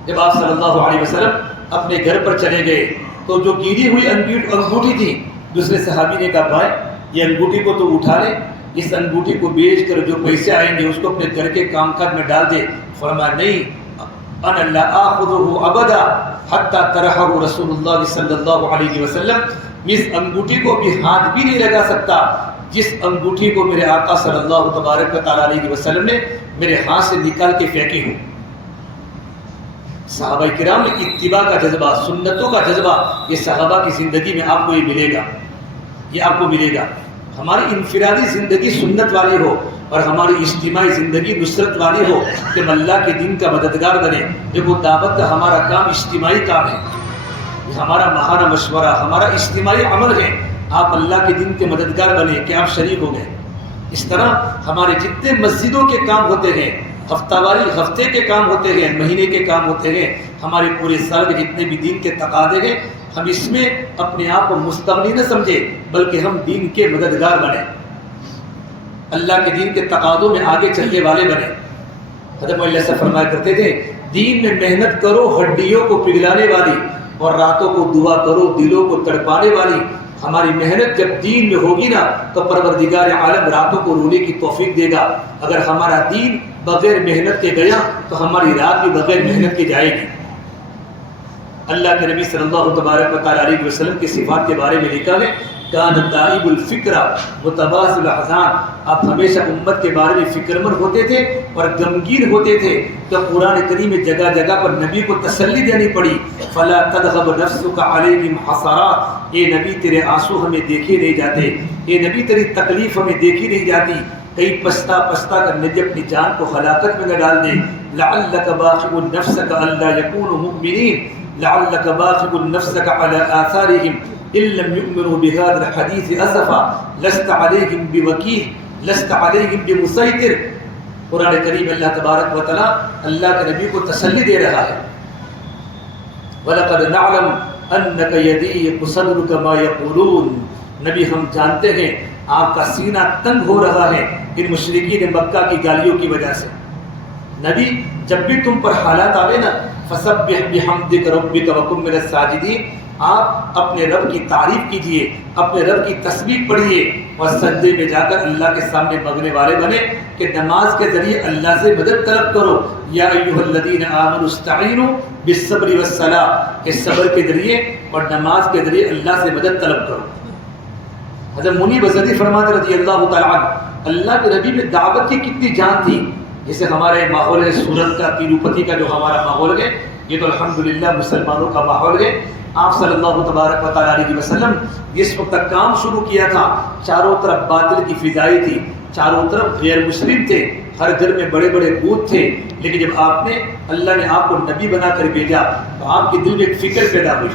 جب آپ صلی اللہ علیہ وسلم اپنے گھر پر چلے گئے تو جو گری ہوئی انگوٹھی تھی، دوسرے صحابی نے کہا بھائی یہ انگوٹھی کو تو اٹھا لے، اس انگوٹھی کو بیچ کر جو پیسے آئیں گے اس کو اپنے گھر کے کام کاج میں ڈال دے. فرمایا نہیں، انا لا آخذہ ابدا حتی طرحہ رسول اللہ صلی اللہ علیہ وسلم. اس انگوٹھی کو بھی ہاتھ بھی نہیں لگا سکتا جس انگوٹھی کو میرے آقا صلی اللہ تبارک و تعالیٰ علیہ وسلم نے میرے ہاتھ سے نکال کے پھینکی ہوں. صحابہ کرام نے اتباع کا جذبہ، سنتوں کا جذبہ، یہ صحابہ کی زندگی میں آپ کو یہ ملے گا. یہ آپ کو ملے گا. ہماری انفرادی زندگی سنت والی ہو. اور ہماری اجتماعی زندگی نصرت والی ہو کہ ہم اللہ کے دین کا مددگار بنے. دیکھو دعوت کا ہمارا کام اجتماعی کام ہے, ہمارا ماہانہ مشورہ ہمارا اجتماعی عمل ہے. آپ اللہ کے دین کے مددگار بنے کہ آپ شریک ہو گئے. اس طرح ہمارے جتنے مسجدوں کے کام ہوتے ہیں, ہفتہ واری ہفتے کے کام ہوتے ہیں, مہینے کے کام ہوتے ہیں, ہمارے پورے سال کے جتنے بھی دین کے تقاضے ہیں, ہم اس میں اپنے آپ کو مستغنی نہ سمجھے بلکہ ہم دین کے مددگار بنے, اللہ کے دین کے تقاضوں میں آگے چلنے والے بنے. حضرت مولانا صاحب فرمایا کرتے تھے دین میں محنت کرو ہڈیوں کو پگھلانے والی, اور راتوں کو دعا کرو دلوں کو تڑپانے والی. ہماری محنت جب دین میں ہوگی نا تو پروردگار عالم راتوں کو رونے کی توفیق دے گا. اگر ہمارا دین بغیر محنت کے گیا تو ہماری رات بھی بغیر محنت کے جائے گی. اللہ کے نبی صلی اللہ تبارک و تعالی علیہ وسلم کی صفات کے بارے میں لکھا ہے کان دائب الفکر متباسل الاحزان, آپ ہمیشہ امت کے بارے میں فکر مند ہوتے تھے اور غمگین ہوتے تھے. تو قرآن کریم میں جگہ جگہ پر نبی کو تسلی دینی پڑی, فلا تذهب نفسك عليهم حسرات, اے نبی تیرے آنسو ہمیں دیکھے نہیں جاتے, اے نبی تیری تکلیف ہمیں دیکھی نہیں جاتی, کئی پستا پستا کر نبی اپنی جان کو ہلاکت میں نہ ڈال دے. لعلك باخع نفسك الا يكونوا مؤمنين, لعلك باخع نفسك على آثارهم ان لم يؤمنوا بهذا الحديث اسفا لست عليهم بوكيل لست عليهم بمسيطر. قرآن کریم اللہ تبارک و تعالی اللہ کے نبی کو تسلی دے رہا ہے. وَلَقَدْ نَعْلَمْ أَنَّكَ يَضِيقُ صَدْرُكَ مَا يَقُولُونَ, نبی ہم جانتے ہیں آپ کا سینہ تنگ ہو رہا ہے ان مشرکین مکہ کی گالیوں کی وجہ سے. نبی جب بھی تم پر حالات آوے نا فَسَبِّحْ بِحَمْدِكَ رَبِّكَ وَكُن مِّنَ السَّاجِدِينَ, آپ اپنے رب کی تعریف کیجئے, اپنے رب کی تسبیح پڑھیے اور سجدے میں جا کر اللہ کے سامنے مانگنے والے بنے کہ نماز کے ذریعے اللہ سے مدد طلب کرو. یا ایھا الذین آمنوا استعینوا بالصبر والصلاۃ, کہ صبر کے ذریعے اور نماز کے ذریعے اللہ سے مدد طلب کرو. حضرت منی بزدی فرماتے رضی اللہ تعالیٰ عنہ, اللہ کے نبی میں دعوت کی کتنی جان تھی. جیسے ہمارے ماحول ہے سورت کا, تیروپتی کا جو ہمارا ماحول ہے, یہ تو الحمدللہ مسلمانوں کا ماحول ہے. آپ صلی اللہ تبارک و تعالی علیہ وسلم جس وقت تک کام شروع کیا تھا چاروں طرف باطل کی فضائی تھی, چاروں طرف غیر مسلم تھے, ہر گھر میں بڑے بڑے بت تھے. لیکن جب آپ نے اللہ نے آپ کو نبی بنا کر بھیجا تو آپ کے دل میں ایک فکر پیدا ہوئی.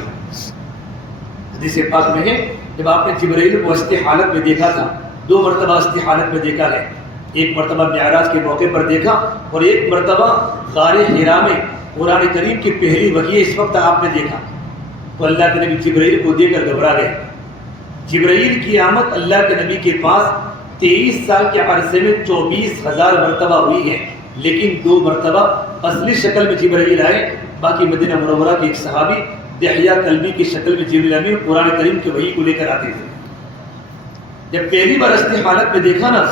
حدیث پاک میں ہے جب آپ نے جبرائیل کو ہستی حالت میں دیکھا تھا, 2 مرتبہ ہستی حالت میں دیکھا ہے, ایک مرتبہ معراج کے موقع پر دیکھا اور ایک مرتبہ غار حرا میں قرآن کریم کی پہلی وحی اس وقت آپ نے دیکھا. تو اللہ کے نبی جبرائیل کو دیکھ کر گھبرا گئے. جبرائیل کی آمد اللہ کے نبی کے پاس 23 سال کے عرصے میں 24,000 مرتبہ ہوئی ہے, لیکن 2 مرتبہ اصلی شکل میں جبرائیل آئے. باقی مدینہ منورہ کے ایک صحابی دحیہ کلبی کی شکل میں جبرائیل امین قرآن کریم کی وحی کو لے کر آتے تھے. جب پہلی بار اصلی حالت میں دیکھا نا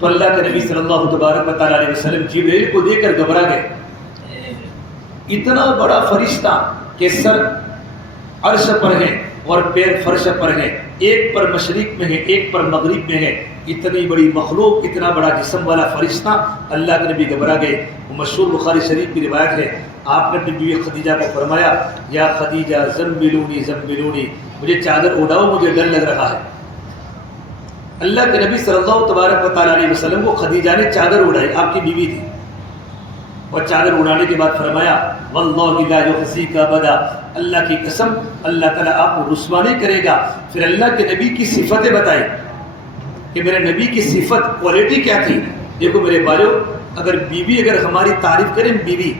تو اللہ کے نبی صلی اللہ تبارک و تعالی علیہ وسلم جبرائیل کو دیکھ کر گھبرا گئے. اتنا بڑا فرشتہ کہ سر عرش پر ہے اور پیر فرش پر ہے, ایک پر مشرق میں ہے ایک پر مغرب میں ہے, اتنی بڑی مخلوق, اتنا بڑا جسم والا فرشتہ, اللہ کے نبی گھبرا گئے. وہ مشہور بخاری شریف کی روایت ہے, آپ نے اپنی بیوی خدیجہ کو فرمایا یا خدیجہ زمبلونی زمبلونی, مجھے چادر اڑاؤ مجھے ڈر لگ رہا ہے. اللہ کے نبی صلی اللہ تبارک و تعالی علیہ وسلم کو خدیجہ نے چادر اڑائی, آپ کی بیوی تھی, اور چادر اڑانے کے بعد فرمایا واللہ لا یخزیک ابدا, اللہ کی قسم اللہ تعالیٰ آپ کو رسوا نہیں کرے گا. پھر اللہ کے نبی کی صفتیں بتائی کہ میرے نبی کی صفت کوالٹی کیا تھی. دیکھو میرے بھائیو, اگر بیوی اگر ہماری تعریف کریں, بیوی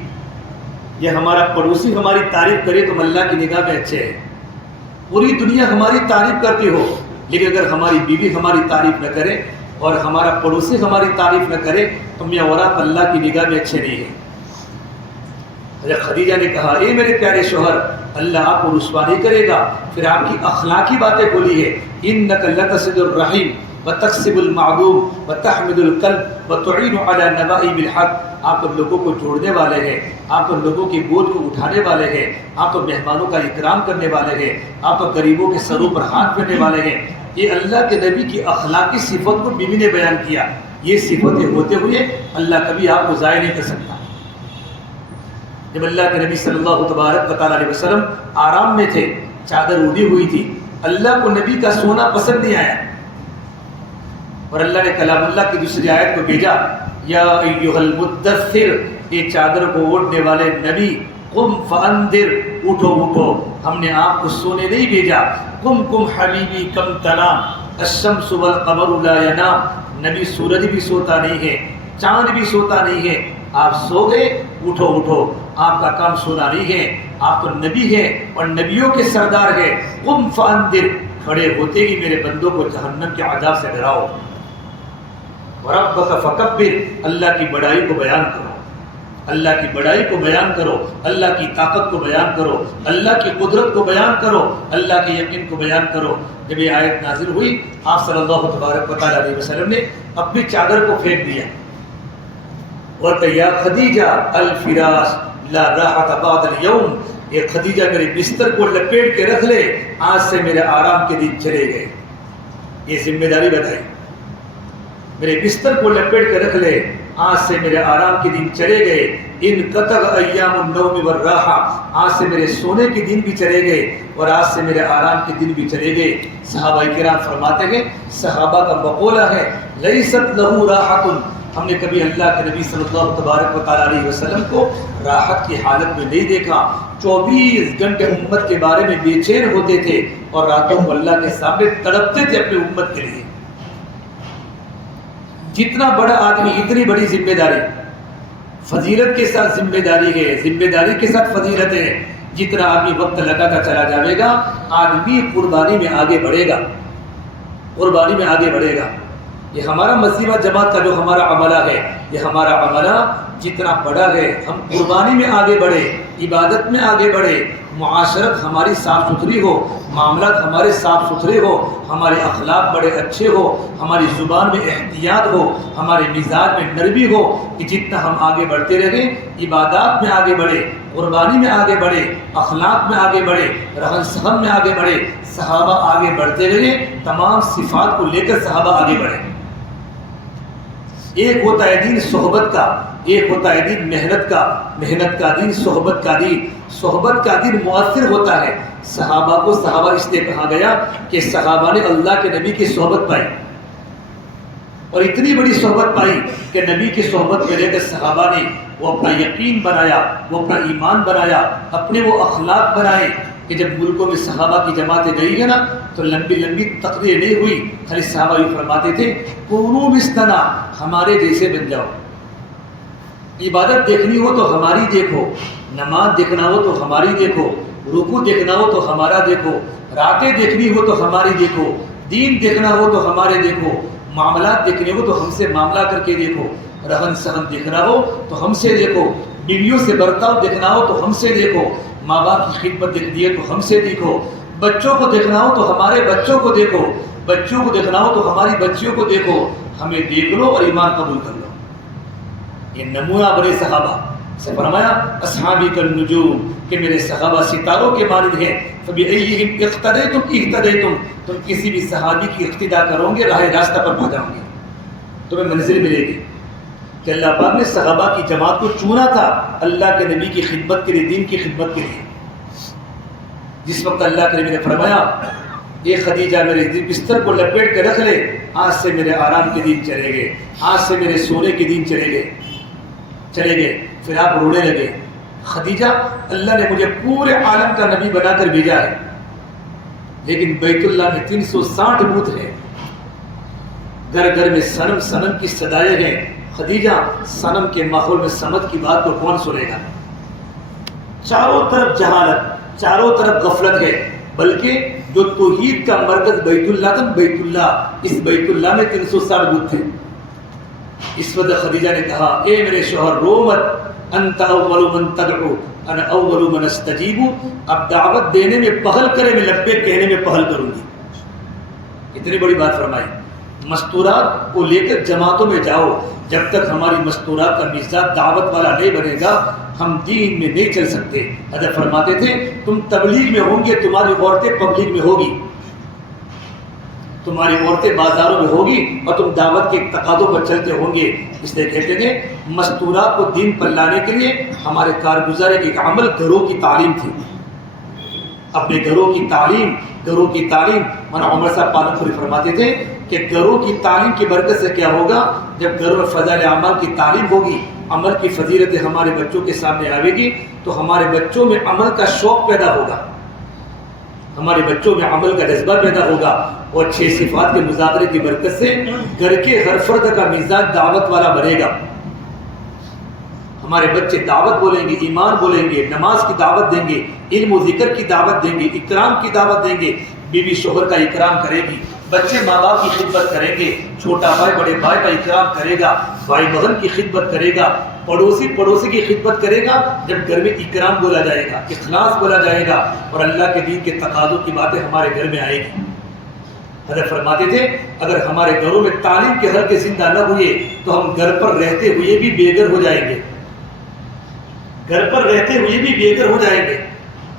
یا ہمارا پڑوسی ہماری تعریف کرے تو ہم اللہ کی نگاہ میں اچھے ہیں. پوری دنیا ہماری تعریف کرتی ہو, لیکن اگر ہماری بیوی ہماری تعریف نہ کرے اور ہمارا پڑوسی ہماری تعریف نہ کرے تو میاں اور آپ اللہ کی نگاہ میں اچھے نہیں ہیں. حضرت خدیجہ نے کہا اے میرے پیارے شوہر, اللہ آپ کو رسوا نہیں کرے گا. پھر آپ کی اخلاقی باتیں بولی ہے, انک لتصل الرحیم وتکسب المعدوم وتحمد القلب وتعین علی نوائب الحق, آپ تو لوگوں کو جوڑنے والے ہیں, آپ تو لوگوں کے بوجھ کو اٹھانے والے ہیں, آپ تو مہمانوں کا اکرام کرنے والے ہیں, آپ تو غریبوں کے سروں پر ہاتھ پھیرنے والے ہیں. یہ اللہ کے نبی کی اخلاقی صفت کو بیوی نے بیان کیا. یہ صفتیں ہوتے ہوئے اللہ کبھی آپ کو ضائع نہیں کر سکتا. جب اللہ کے نبی صلی اللہ تبارک و تعالی علیہ وسلم آرام میں تھے, چادر اڑی ہوئی تھی, اللہ کو نبی کا سونا پسند نہیں آیا. اور اللہ نے کلام اللہ کی دوسری آیت کو بھیجا، یا ایھا المدثر، یہ چادر کو اوڑھنے والے نبی، قم فانذر، اٹھو اٹھو، ہم نے آپ کو سونے نہیں بھیجا، قم قم حبیبی کم تنام الشمس والقمر لا ینام، نبی سورج بھی سوتا نہیں ہے، چاند بھی سوتا نہیں ہے، آپ سو گئے، اٹھو اٹھو، آپ کا کام سونا نہیں ہے، آپ تو نبی ہیں اور نبیوں کے سردار ہیں، قم فانذر، کھڑے ہوتے ہی میرے بندوں کو جہنم کے عذاب سے ڈراؤ، وربک فکبر، اللہ کی بڑائی کو بیان کرو، اللہ کی بڑائی کو بیان کرو، اللہ کی طاقت کو بیان کرو، اللہ کی قدرت کو بیان کرو، اللہ کے یقین کو بیان کرو۔ جب یہ آیت نازل ہوئی، آپ صلی اللہ تبارک و تعالیٰ علیہ وسلم نے اپنی چادر کو پھینک دیا اور کہا یا خدیجہ الفراش لا راحت بعد اليوم، یہ خدیجہ میرے بستر کو لپیٹ کے رکھ لے، آج سے میرے آرام کے دن چلے گئے۔ یہ ذمہ داری بتائی، میرے بستر کو لپیٹ کے رکھ لے، آج سے میرے آرام کے دن چلے گئے، ان قطع ایام النوم والراحہ، آج سے میرے سونے کے دن بھی چلے گئے اور آج سے میرے آرام کے دن بھی چلے گئے۔ صحابہ کرام فرماتے ہیں، صحابہ کا مقولہ ہے لیست لہ راحۃ، ہم نے کبھی اللہ کے نبی صلی اللہ تبارک و تعالیٰ علیہ وسلم کو راحت کی حالت میں نہیں دیکھا، 24 گھنٹے امت کے بارے میں بے چین ہوتے تھے اور راتوں کو اللہ کے سامنے تڑپتے تھے اپنی امت کے لیے۔ جتنا بڑا آدمی اتنی بڑی ذمہ داری، فضیلت کے ساتھ ذمہ داری ہے، ذمہ داری کے ساتھ فضیلت ہے۔ جتنا آدمی وقت لگاتا چلا جائے گا، آدمی قربانی میں آگے بڑھے گا، قربانی میں آگے بڑھے گا۔ یہ ہمارا مسجد جماعت کا جو ہمارا عملہ ہے، یہ ہمارا عملہ جتنا بڑا ہے، ہم قربانی میں آگے بڑھے، عبادت میں آگے بڑھے، معاشرت ہماری صاف ستھری ہو، معاملات ہمارے صاف ستھرے ہو، ہمارے اخلاق بڑے اچھے ہو، ہماری زبان میں احتیاط ہو، ہمارے مزاج میں نرمی ہو، کہ جتنا ہم آگے بڑھتے رہیں، عبادات میں آگے بڑھے، قربانی میں آگے بڑھے، اخلاق میں آگے بڑھے، رہن سہن میں آگے بڑھے۔ صحابہ آگے بڑھتے رہے، تمام صفات کو لے کر صحابہ آگے بڑھے۔ ایک ہوتا ہے دین صحبت کا، ایک ہوتا ہے دین محنت کا، محنت کا دین صحبت کا دین، صحبت کا دین مؤثر ہوتا ہے۔ صحابہ کو صحابہ اس لیے کہا گیا کہ صحابہ نے اللہ کے نبی کی صحبت پائی، اور اتنی بڑی صحبت پائی کہ نبی کی صحبت میں رہ کر صحابہ نے وہ اپنا یقین بنایا، وہ اپنا ایمان بنایا، اپنے وہ اخلاق بنائے کہ جب ملکوں میں صحابہ کی جماعتیں گئی ہیں نا تو لمبی لمبی تقریر نہیں ہوئی، خالی صحابہ یہ فرماتے تھے کونوا مثلنا، ہمارے جیسے بن جاؤ، عبادت دیکھنی ہو تو ہماری دیکھو، نماز دیکھنا ہو تو ہماری دیکھو، رکوع دیکھنا ہو تو ہمارا دیکھو، راتیں دیکھنی ہو تو ہماری دیکھو، دین دیکھنا ہو تو ہمارے دیکھو، معاملات دیکھنے ہو تو ہم سے معاملہ کر کے دیکھو، رہن سہن دیکھنا ہو تو ہم سے دیکھو، بیویوں سے برتاؤ دیکھنا ہو تو ہم سے دیکھو، ماں باپ کی خدمت دیکھنی ہے تو ہم سے دیکھو، بچوں کو دیکھنا ہو تو ہمارے بچوں کو دیکھو، بچوں کو دیکھنا ہو تو ہماری بچیوں کو دیکھو، ہمیں دیکھ لو اور ایمان قبول کر لو۔ یہ نمونہ بنے صحابہ سے فرمایا اصحابی کالنجوم، کہ میرے صحابہ ستاروں کے مانند ہیں، فبأیہم اقتدیتم اہتدیتم، تم کسی بھی صحابی کی اقتدا کرو گے راہ راستہ پر پا جاؤ گے، تمہیں منزل ملے گی۔ کہ اللہ پاک نے صحابہ کی جماعت کو چنا تھا اللہ کے نبی کی خدمت کے لیے، دین کی خدمت کے لیے۔ جس وقت اللہ کے نبی نے فرمایا اے خدیجہ میرے بستر کو لپیٹ کے رکھ لے، آج سے میرے آرام کے دن چلے گئے، آج سے میرے سونے کے دن چلے گئے، پھر آپ رونے لگے، خدیجہ اللہ نے مجھے پورے عالم کا نبی بنا کر بھیجا ہے، لیکن بیت اللہ میں 360 بت ہیں، گھر گھر میں صنم کی صدائیں ہیں، خدیجہ صنم کے ماحول میں سمجھ کی بات کو کون سنے گا؟ چاروں طرف جہالت، چاروں طرف غفلت ہے، بلکہ جو توحید کا مرکز بیت اللہ تھا، بیت اللہ، اس بیت اللہ میں 360 بت تھے۔ اس وقت خدیجہ نے کہا اے میرے شوہر رو مت، انت اول من تدعو انا اول من استجیب، اب دعوت دینے میں پہل کرے، میں لبیک کہنے میں پہل کروں گی۔ اتنی بڑی بات فرمائی۔ مستورات کو لے کر جماعتوں میں جاؤ، جب تک ہماری مستورات کا مزاج دعوت والا نہیں بنے گا ہم دین میں نہیں چل سکتے۔ حضرت فرماتے تھے تم تبلیغ میں ہوں گے، تمہاری عورتیں پبلک میں ہوگی، تمہاری عورتیں بازاروں میں ہوگی اور تم دعوت کے تقاضوں پر چلتے ہوں گے۔ اس لیے کہتے تھے مستورات کو دین پر لانے کے لیے ہمارے کارگزارے کے ایک عمل گھروں کی تعلیم تھی، اپنے گھروں کی تعلیم۔ مولانا عمر صاحب پالن پوری فرماتے تھے کہ گھروں کی تعلیم کی برکت سے کیا ہوگا؟ جب گھروں میں فضائل اعمال کی تعلیم ہوگی، عمل کی فضیلت ہمارے بچوں کے سامنے آئے گی، تو ہمارے بچوں میں عمل کا شوق پیدا ہوگا، ہمارے بچوں میں عمل کا جذبہ پیدا ہوگا، اور 6 صفات کے مذاکرے کی برکت سے گھر کے ہر فرد کا مزاج دعوت والا بنے گا۔ ہمارے بچے دعوت بولیں گے، ایمان بولیں گے، نماز کی دعوت دیں گے، علم و ذکر کی دعوت دیں گے، اکرام کی دعوت دیں گے، بیوی شوہر کا اکرام کرے گی، بچے ماں باپ کی خدمت کریں گے، چھوٹا بھائی بڑے بھائی کا اکرام کرے گا، بھائی بہن کی خدمت کرے گا، پڑوسی کی خدمت کرے گا۔ جب گھر میں اکرام بولا جائے گا، اخلاص بولا جائے گا، اور اللہ کے دین کے تقاضوں کی باتیں ہمارے گھر میں آئے گی۔ حضرت فرماتے تھے اگر ہمارے گھروں میں تعلیم کے حلقے زندہ نہ ہوئے تو ہم گھر پر رہتے ہوئے بھی بے گھر ہو جائیں گے، گھر پر رہتے ہوئے بھی بے گھر ہو جائیں گے۔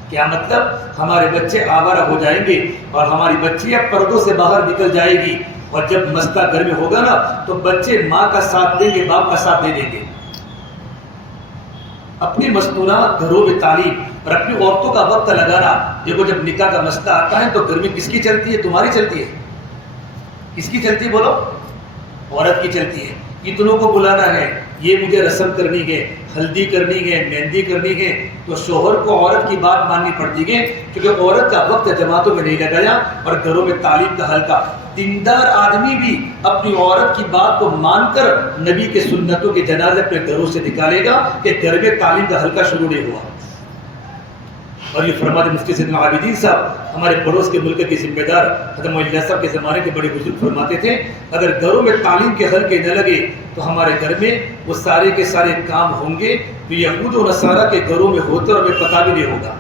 کیا مطلب؟ ہمارے بچے آوارہ ہو جائیں گے اور ہماری بچیاں پردوں سے باہر نکل جائے گی، اور جب مستہ گھر میں ہوگا نا تو بچے ماں کا ساتھ دیں گے، باپ کا ساتھ دے دیں گے۔ اپنی مستورات گھروں میں تعلیم اور اپنی عورتوں کا وقت لگانا۔ دیکھو جب نکاح کا مسئلہ آتا ہے تو گھر میں کس کی چلتی ہے؟ تمہاری چلتی ہے؟ کس کی چلتی ہے بولو؟ عورت کی چلتی ہے۔ اتنوں کو بلانا ہے، یہ مجھے رسم کرنی ہے، ہلدی کرنی ہے، مہندی کرنی ہے، تو شوہر کو عورت کی بات ماننی پڑتی ہے، کیونکہ عورت کا وقت جماعتوں میں نہیں لگایا اور گھروں میں تعلیم کا حلقہ۔ دیندار آدمی بھی اپنی عورت کی بات کو مان کر نبی کے سنتوں کے جنازے اپنے گھروں سے نکالے گا کہ گھر میں تعلیم کا حلقہ شروع نہیں ہوا۔ اور یہ فرماتے مفتی سید العابدین صاحب، ہمارے پڑوس کے ملک کے ذمہ دار حضرت معین اللہ صاحب کے زمانے کے بڑے بزرگ فرماتے تھے اگر گھروں میں تعلیم کے حلقے نہ لگے تو ہمارے گھر میں وہ سارے کے سارے کام ہوں گے تو یہود و نصارہ کے گھروں میں ہوتے اور ہمیں پتہ بھی نہیں ہوگا۔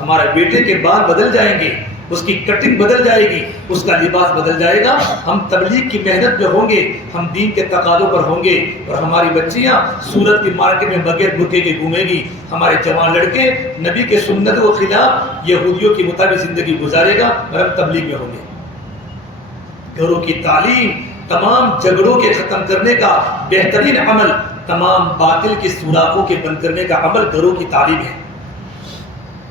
ہمارے بیٹے کے بال بدل جائیں گے، اس کی کٹنگ بدل جائے گی، اس کا لباس بدل جائے گا، ہم تبلیغ کی محنت میں ہوں گے، ہم دین کے تقاضوں پر ہوں گے، اور ہماری بچیاں سورت کی مارکیٹ میں بغیر برقعے کے گھومیں گی، ہمارے جوان لڑکے نبی کے سنت و خلاف یہودیوں کے مطابق زندگی گزارے گا اور ہم تبلیغ میں ہوں گے۔ گھروں کی تعلیم تمام جھگڑوں کے ختم کرنے کا بہترین عمل، تمام باطل کے سوراخوں کے بند کرنے کا عمل گھروں کی تعلیم ہے۔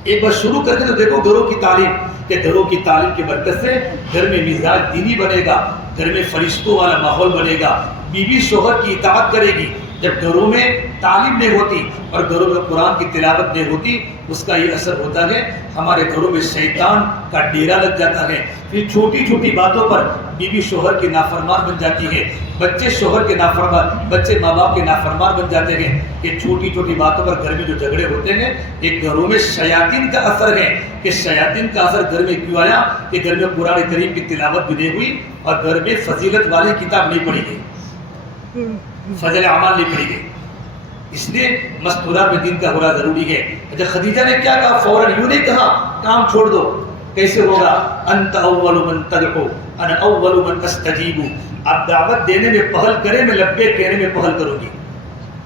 ایک بار شروع کر کے تو دیکھو گھروں کی تعلیم، کہ گھروں کی تعلیم کی برکت سے گھر میں مزاج دینی بنے گا، گھر میں فرشتوں والا ماحول بنے گا، بیوی شوہر کی اطاعت کرے گی۔ جب گھروں میں تعلیم نہیں ہوتی اور گھروں میں قرآن کی تلاوت نہیں ہوتی، اس کا یہ اثر ہوتا ہے ہمارے گھروں میں شیطان کا ڈیرا لگ جاتا ہے، پھر چھوٹی چھوٹی باتوں پر بیوی شوہر کی نافرمان بن جاتی ہے، بچے شوہر کے نافرمان، بچے ماں باپ کے نافرمان بن جاتے ہیں۔ یہ چھوٹی چھوٹی باتوں پر گھر میں جو جھگڑے ہوتے ہیں، ایک گھروں میں شیاطین کا اثر ہے۔ کہ شیاطین کا اثر گھر میں کیوں آیا؟ کہ گھر میں قرآن کریم کی تلاوت بھی نہیں ہوئی اور گھر میں فضیلت والی کتاب نہیں پڑھی گئی، فضل اعمال نہیں پڑھی گئی۔ اس لیے مستورات میں دین کا ہونا ضروری ہے۔ اچھا خدیجہ نے کیا کہا؟ فوراً یوں نہیں کہا کام چھوڑ دو۔ کیسے ہوگا؟ انت اول من تدعو انا اول من استجیب۔ آپ دعوت دینے میں پہل کریں، میں لبیک کہنے میں پہل کروں گی۔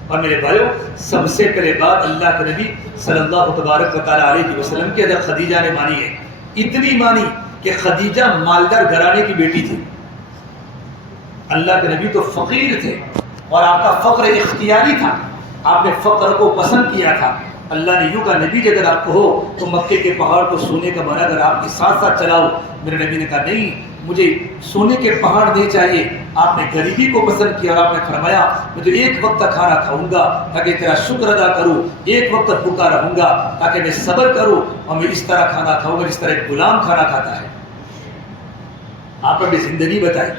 اور میرے بھائیو، سب سے پہلے بات اللہ کے نبی صلی اللہ تبارک و تعالیٰ علیہ وسلم کی حضرت خدیجہ نے مانی ہے، اتنی مانی کہ خدیجہ مالدار گھرانے کی بیٹی تھی۔ اللہ کے نبی تو فقیر تھے اور آپ کا فقر اختیاری تھا، آپ نے فقر کو پسند کیا تھا۔ اللہ نے یوں کہا نبی جی اگر آپ کو ہو تو مکے کے پہاڑ کو سونے کا بنا کر آپ کے ساتھ ساتھ چلاؤ۔ میرے نبی نے کہا نہیں، مجھے سونے کے پہاڑ نہیں چاہیے۔ آپ نے غریبی کو پسند کیا اور آپ نے فرمایا میں تو ایک وقت کھانا کھاؤں گا تاکہ تیرا شکر ادا کروں، ایک وقت بھوکا رہوں گا تاکہ میں صبر کروں، اور میں اس طرح کھانا کھاؤں گا جس طرح ایک غلام کھانا کھاتا ہے۔ آپ اپنی زندگی بتائی۔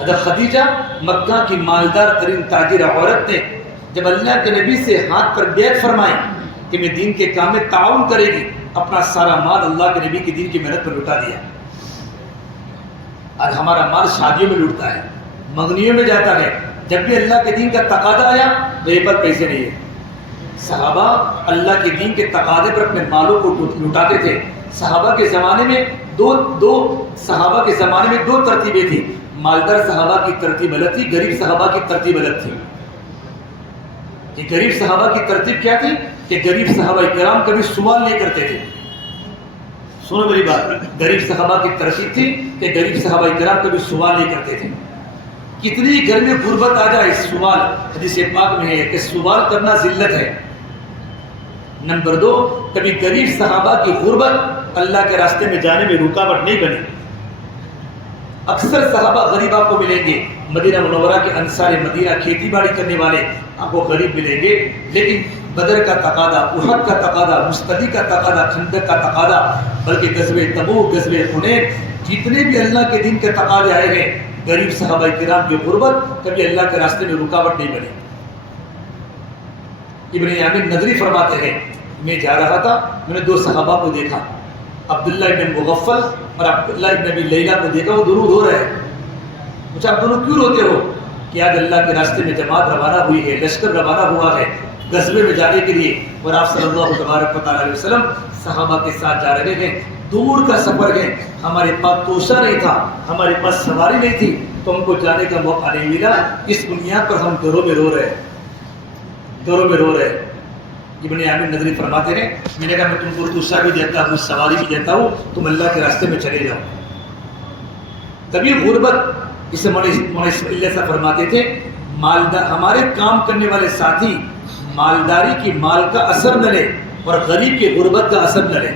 حضرت خدیجہ مکہ کی مالدار ترین تاجر عورت نے جب اللہ کے نبی سے ہاتھ پر بیعت فرمائی کہ میں دین کے کام میں تعاون کرے گی، اپنا سارا مال اللہ کے نبی کے دین کی محنت پر لٹا دیا۔ آج ہمارا مال شادیوں میں لٹتا ہے، منگنیوں میں جاتا ہے، جب بھی اللہ کے دین کا تقاضا آیا میرے پاس پیسے نہیں ہے۔ صحابہ اللہ کے دین کے تقاضے پر اپنے مالوں کو لٹاتے تھے۔ صحابہ کے زمانے میں دو ترتیبیں تھیں، مالدار صحابہ کی ترتیب الگ تھی، غریب صحابہ کی ترتیب الگ تھی۔ کہ غریب صحابہ کی ترتیب کیا تھی؟ کہ غریب صحابہ کرام کبھی سوال نہیں کرتے تھے۔ سنو میری بات، غریب صحابہ کی ترتیب تھی کہ غریب صحابہ کرام کبھی سوال نہیں کرتے تھے۔ کتنی گھر میں غربت آ جائے، سوال حدیث پاک میں ہے کہ سوال کرنا ذلت ہے۔ نمبر 2، کبھی غریب صحابہ کی غربت اللہ کے راستے میں جانے میں رکاوٹ نہیں بنی۔ اکثر صحابہ غریب آپ کو ملیں گے، مدینہ منورہ کے انصار مدینہ کھیتی باڑی کرنے والے آپ کو غریب ملیں گے، لیکن بدر کا تقاضا، احد کا تقاضا، مستدی کا تقاضا، خندق کا تقاضا، بلکہ غزوہ تبوک، غزوہ حنین، جتنے بھی اللہ کے دین کے تقاضے آئے ہیں، غریب صحابہ کرام کی غربت کبھی اللہ کے راستے میں رکاوٹ نہیں بنی۔ ابن یامین نظری فرماتے ہیں، میں جا رہا تھا، میں نے دو صحابہ کو دیکھا، عبداللہ ابن مغفل اور عبداللہ ابن ابی لیلہ کو دیکھا، وہ دونوں رو رہے ہیں۔ پوچھا آپ دونوں کیوں روتے ہو؟ کہ آج اللہ کے راستے میں جماعت روانہ ہوئی ہے، لشکر روانہ ہوا ہے غزوے میں جانے کے لیے، اور آپ صلی اللہ تبارک و تعالیٰ علیہ وسلم صحابہ کے ساتھ جا رہے ہیں، دور کا سفر ہے، ہمارے پاس توشہ نہیں تھا، ہمارے پاس سواری نہیں تھی، تو ہم کو جانے کا موقع نہیں ملا، اس بنیاد پر ہم گھروں میں رو رہے ہیں، گھروں میں رو رہے ہیں۔ ابن یامین نظری فرماتے ہیں، میں نے کہا میں تم کو توشہ بھی دیتا ہوں، سواری بھی دیتا ہوں، تم اللہ کے راستے میں چلے جاؤ۔ کبھی غربت، اسے مولانا اسماعیل صاحب فرماتے تھے، ہمارے کام کرنے والے ساتھی مالداری کی مال کا اثر نہ لے اور غریب کی غربت کا اثر نہ لے،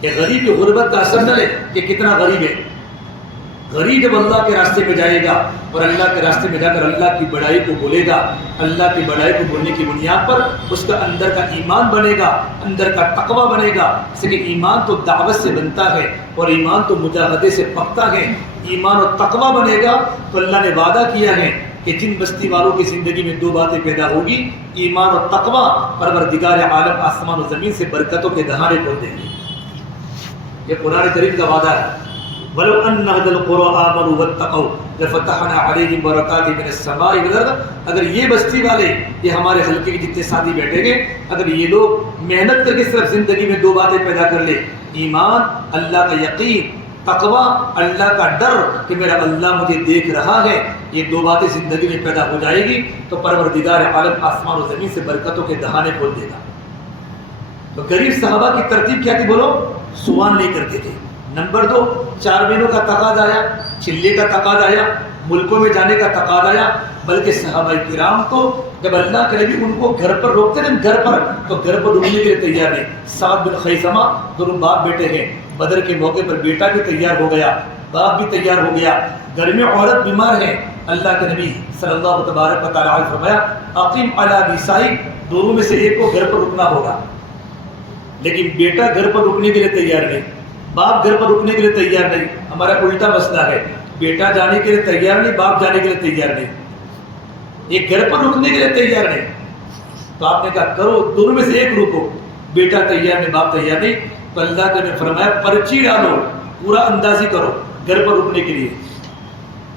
کہ غریب کی غربت کا اثر نہ لے کہ کتنا غریب ہے۔ غریب جب اللہ کے راستے میں جائے گا اور اللہ کے راستے میں جا کر اللہ کی بڑائی کو بولے گا، اللہ کی بڑائی کو بولنے کی بنیاد پر اس کا اندر کا ایمان بنے گا، اندر کا تقوی بنے گا، اس کہ ایمان تو دعوت سے بنتا ہے اور ایمان تو مجاہدے سے پکتا ہے۔ ایمان اور تقوی بنے گا تو اللہ نے وعدہ کیا ہے کہ جن بستی والوں کی زندگی میں دو باتیں پیدا ہوگی، ایمان اور تقوی، پروردگار عالم آسمان و زمین سے برکتوں کے دہانے کھول دیں گے۔ یہ قرآن کریم کا وعدہ ہے، وَلَوْ أَنَّ أَهْلَ الْقُرَىٰ آمَنُوا وَاتَّقَوْا لَفَتَحْنَا عَلَيْهِمْ بَرَكَاتٍ مِّنَ السَّمَاءِ وَالْأَرْضِ۔ اگر یہ بستی والے، یہ ہمارے حلقے کے جتنے ساتھی بیٹھے گے، اگر یہ لوگ محنت کر کے صرف زندگی میں دو باتیں پیدا کر لے، ایمان، اللہ کا یقین، تقوی، اللہ کا ڈر کہ میرا اللہ مجھے دیکھ رہا ہے، یہ دو باتیں زندگی میں پیدا ہو جائے گی تو پروردگار عالم آسمان و زمین سے برکتوں کے دہانے کھول دے گا۔ تو غریب صحابہ کی ترتیب کیا تھی بولو؟ سوال نہیں کرتے تھے۔ نمبر 2، 4 مہینوں کا تقاضا آیا، چلے کا تقاضا آیا، ملکوں میں جانے کا تقاضا آیا، بلکہ صحابہ کرام تو جب اللہ کے نبی ان کو گھر پر روکتے تھے، گھر پر، تو گھر پر رکنے کے لیے تیار نہیں۔ سعد بن خیثمہ دونوں باپ بیٹے ہیں، بدر کے موقع پر بیٹا بھی تیار ہو گیا، باپ بھی تیار ہو گیا، گھر میں عورت بیمار ہے، اللہ کے نبی صلی اللہ تبارک و تعالیٰ علیہ فرمایا اقیم علی نسائک، دونوں میں سے ایک کو گھر پر رکنا ہوگا۔ لیکن بیٹا گھر پر رکنے کے لیے تیار نہیں، باپ گھر پر رکنے کے لیے تیار نہیں۔ ہمارا الٹا مسئلہ ہے، بیٹا جانے کے لیے تیار نہیں، باپ جانے کے لیے تیار نہیں، یہ گھر پر رکنے کے لیے تیار نہیں۔ تو آپ نے کہا کرو، دونوں میں سے ایک رکو، بیٹا تیار نہیں، باپ تیار نہیں، تو اللہ نے فرمایا پرچی ڈالو، پورا اندازی کرو گھر پر رکنے کے لیے۔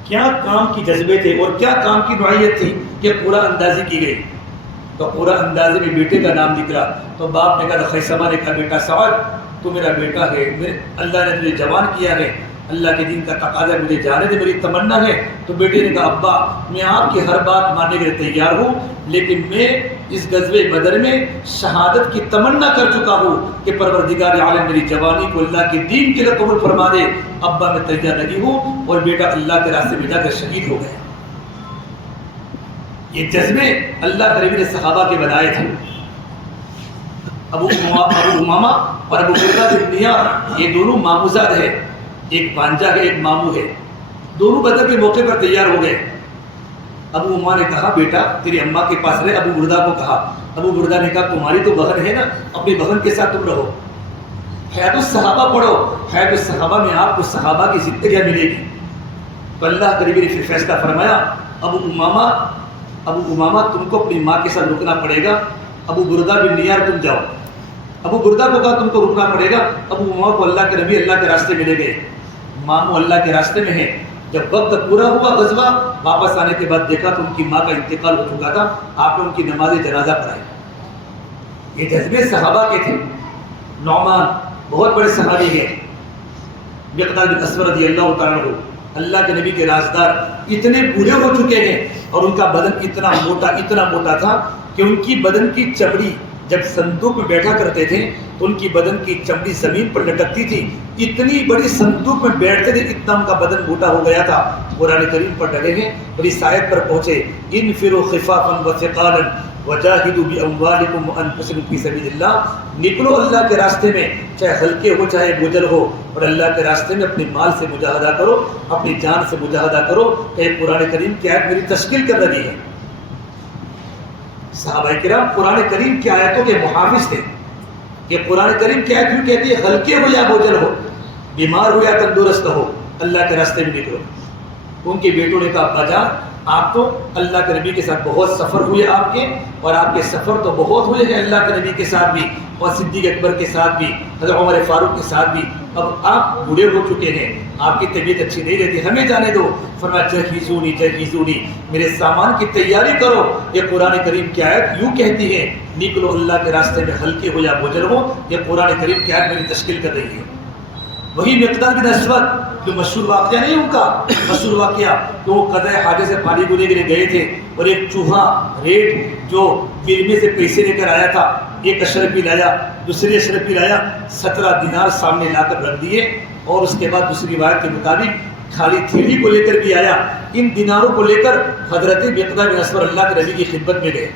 کیا کام کی جذبے تھے اور کیا کام کی نوعیت تھی کہ پورا اندازی کی گئی۔ تو پورا اندازے میں بیٹے کا نام نکلا، تو باپ نے کہا، خیثمہ نے کہا بیٹا سعد تو میرا بیٹا ہے، اللہ نے مجھے جوان کیا ہے، اللہ کے دین کا تقاضا مجھے جانے دے، میری تمنا ہے۔ تو بیٹے نے کہا ابا میں آپ کی ہر بات ماننے کے لیے تیار ہوں، لیکن میں اس غزوہ بدر میں شہادت کی تمنا کر چکا ہوں کہ پروردگار عالم میری جوانی کو اللہ کے دین کے لیے قبول فرما دے۔ ابا میں تیار نہیں ہوں، اور بیٹا اللہ کے راستے میں جا کر شہید ہو گیا۔ یہ جذبے اللہ کے نبی نے صحابہ کے بنائے تھے۔ ابو امامہ اور ابو بردہ بن نیار یہ دونوں ماموزاد ہیں، ایک بانجا ہے ایک مامو ہے، دونوں بدر کے موقع پر تیار ہو گئے۔ ابو امامہ نے کہا بیٹا تیری اماں کے پاس رہے، ابو بردہ کو کہا، ابو بردہ نے کہا تمہاری تو بہن ہے نا، اپنی بہن کے ساتھ تم رہو۔ حیات الصحابہ پڑھو، حیات الصحابہ میں آپ کو صحابہ کی زندگیاں ملے گی۔ تو اللہ کے نبی نے پھر فیصلہ فرمایا ابو امامہ تم کو اپنی ماں کے ساتھ رکنا پڑے گا، ابو بردہ بن نیار تم جاؤ۔ ابو بردہ کو کہا تم کو رکنا پڑے گا، ابو امامہ کو اللہ کے نبی اللہ کے راستے میں لے گئے، مامو اللہ کے راستے میں ہیں۔ جب وقت پورا ہوا غزوہ، واپس آنے کے بعد دیکھا تو ان کی ماں کا انتقال ہو چکا تھا، آپ نے ان کی نماز جنازہ پڑھائی۔ یہ جذبے صحابہ کے تھے۔ نعمان بہت بڑے صحابی ہیں، مقداد بن اسود رضی اللہ تعالیٰ عنہ اللہ کے نبی کے رازدار، اتنے بوڑھے ہو چکے ہیں اور ان کا بدن اتنا موٹا تھا کہ ان کی بدن کی چمڑی جب صندوق میں بیٹھا کرتے تھے تو ان کی بدن کی چمڑی زمین پر لٹکتی تھی، اتنی بڑی صندوق میں بیٹھتے تھے، اتنا ان کا بدن موٹا ہو گیا تھا۔ قرآن کریم پر ڈلے ہیں اور اس آیت پر پہنچے انفروا خفافا وثقالا وجاہدوا باموالکم وانفسکم فی سبیل اللہ، نکلو اللہ کے راستے میں، چاہے ہلکے ہو چاہے بوجھل ہو، اور اللہ کے راستے میں اپنے مال سے مجاہدہ کرو، اپنی جان سے مجاہدہ کرو. کہ قرآن کریم کی آیت میری تشکیل کر رہی ہے. صحابہ کرام قرآن کریم کی آیتوں کے محافظ تھے. کہ قرآن کریم کی آیت کیوں کہتی ہے ہلکے ہو یا بوجھل ہو، بیمار ہو یا تندرست ہو، اللہ کے راستے میں نکلو. ان کے بیٹوں نے کہا ابا جان آپ تو اللہ کے نبی کے ساتھ بہت سفر ہوئے آپ کے، اور آپ کے سفر تو بہت ہوئے ہیں اللہ کے نبی کے ساتھ بھی، اور صدیق اکبر کے ساتھ بھی، حضرت عمر فاروق کے ساتھ بھی. اب آپ بوڑھے ہو چکے ہیں، آپ کی طبیعت اچھی نہیں رہتی، ہمیں جانے دو. فرمایا جہیزونی جہیزونی، میرے سامان کی تیاری کرو. یہ قرآن کریم کی آیت یوں کہتی ہے نکلو اللہ کے راستے میں ہلکے ہو یا بوجھل ہو. یہ قرآن کریم کی آیت میری تشکیل کر رہی ہے. وہی مقداد بن اسود جو مشہور واقعہ نہیں ان کا مشہور واقعہ کہ وہ قضاء حاجت سے پانی گونے کے لیے گئے تھے، اور ایک چوہا ریٹ جو بل میں سے پیسے لے کر آیا تھا، ایک اشرف بھی لایا، دوسری اشرف بھی لایا، 17 دینار سامنے لا کر رکھ دیے. اور اس کے بعد دوسری روایت کے مطابق خالی تھیلی کو لے کر بھی آیا. ان دیناروں کو لے کر حضرت مقداد بن اسود اللہ کے نبی کی خدمت میں گئے.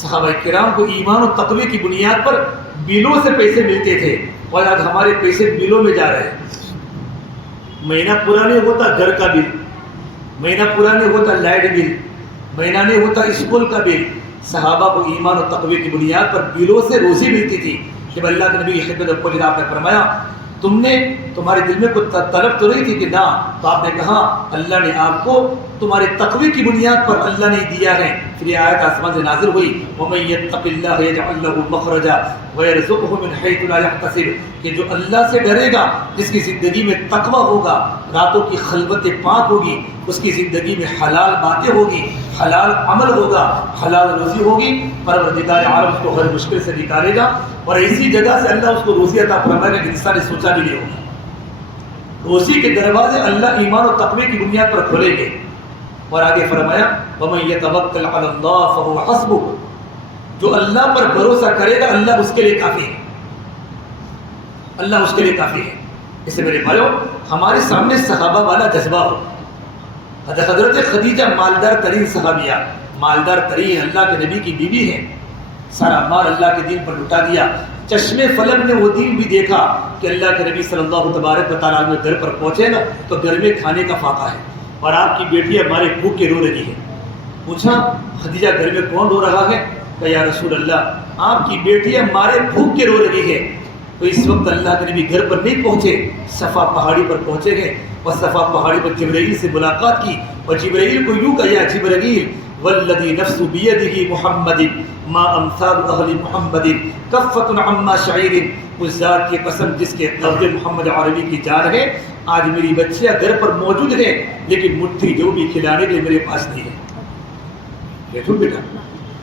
صحابہ کرام کو ایمان و تقوی کی بنیاد پر بلوں سے پیسے ملتے تھے، اور آج ہمارے پیسے بلوں میں جا رہے ہیں. مہینہ پورا نہیں ہوتا گھر کا بل، مہینہ پورا نہیں ہوتا لائٹ بل، مہینہ نہیں ہوتا اسکول کا بل. صحابہ کو ایمان و تقوی کی بنیاد پر بلوں سے روزی ملتی تھی. جب اللہ کے نبی کی خدمت میں پہنچے آپ نے فرمایا تمہارے دل میں کوئی طلب تو نہیں تھی کہ نہ؟ تو آپ نے کہا اللہ نے آپ کو تمہارے تقوی کی بنیاد پر اللہ نے دیا ہے. پھر یہ آیت آسمان سے نازل ہوئی وَمَن يَتَّقِ اللَّهَ يَجْعَل لَّهُ مَخْرَجًا وَيَرْزُقْهُ مِنْ حَيْثُ لَا يَحْتَسِبُ، کہ جو اللہ سے ڈرے گا، جس کی زندگی میں تقوی ہوگا، راتوں کی خلوتیں پاک ہوگی، اس کی زندگی میں حلال باتیں ہوگی، حلال عمل ہوگا، حلال روزی ہوگی، پروردگار عالم اس کو ہر مشکل سے نکالے گا، اور ایسی جگہ سے اللہ اس کو روزی عطا فرمائے گا کہ انسان نے سوچا بھی نہیں ہوگا. روزی کے دروازے اللہ ایمان و تقوی کی بنیاد پر کھولیں گے. اور آگے فرمایا وَمَن يَتَوَكَّلْ عَلَى اللَّهِ فَهُوَ حَسْبُهُ، جو اللہ پر بھروسہ کرے گا اللہ اس کے لیے کافی ہے، اللہ اس کے لیے کافی ہے. اس سے میرے بھائیو ہمارے سامنے صحابہ والا جذبہ ہو. حضرت خدیجہ مالدار ترین صحابیہ، مالدار ترین اللہ کے نبی کی بیوی ہیں، سارا مال اللہ کے دین پر لٹا دیا. چشمے فلک نے وہ دین بھی دیکھا کہ اللہ کے نبی صلی اللہ تبارک و تعالیٰ عنہ گھر پر پہنچے گا تو گھر میں کھانے کا فاقہ ہے، اور آپ کی بیٹی ہمارے بھوک کے رو رہی ہے. پوچھا خدیجہ گھر میں کون رو رہا ہے؟ کہ یا رسول اللہ آپ کی بیٹی ہمارے بھوک کے رو رہی ہے. تو اس وقت اللہ کے نبی گھر پر نہیں پہنچے، صفا پہاڑی پر پہنچے گئے، اور صفا پہاڑی پر جبرائیل سے ملاقات کی، اور جبرائیل کو یوں کہا یا جبرائیل والذی نفس بیدہ محمد ما امثال اہل محمد کفۃ عما شعیر، اس ذات کی قسم جس کے لفظ محمد عربی کی جان ہے، آج میری بچیاں گھر پر موجود ہیں لیکن مٹھی جو بھی کھلانے کے لیے میرے پاس نہیں ہے. دیکھو بیٹا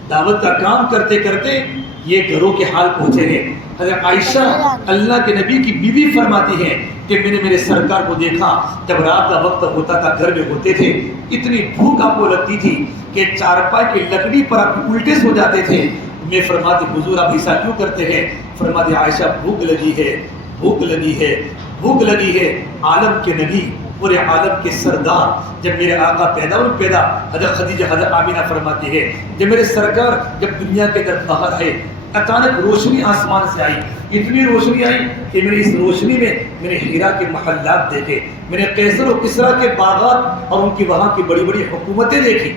دعوت کا کام کرتے کرتے یہ گھروں کے حال پہنچے ہیں. حضرت عائشہ اللہ کے نبی کی بیوی فرماتی ہیں کہ میں نے میرے سرکار کو دیکھا جب رات کا وقت ہوتا تھا گھر میں ہوتے تھے، اتنی بھوک آپ کو لگتی تھی کہ چارپائی کی لکڑی پر آپ الٹے سو جاتے تھے. میں فرماتی حضور آپ ایسا کیوں کرتے ہیں؟ فرماتی عائشہ بھوک لگی ہے، بھوک لگی ہے، بھوک لگی ہے. عالم کے نبی پورے عالم کے سردار جب میرے آقا پیدا حضرت خدیجہ حضرت آمینہ فرماتی ہے جب میرے سرکار جب دنیا کے در باہر آئے اچانک روشنی آسمان سے آئی، اتنی روشنی آئی کہ میں نے اس روشنی میں میں نے ہیرا کے محلات دیکھے، میں نے قیصر و کسریٰ کے باغات اور ان کی وہاں کی بڑی بڑی حکومتیں دیکھی.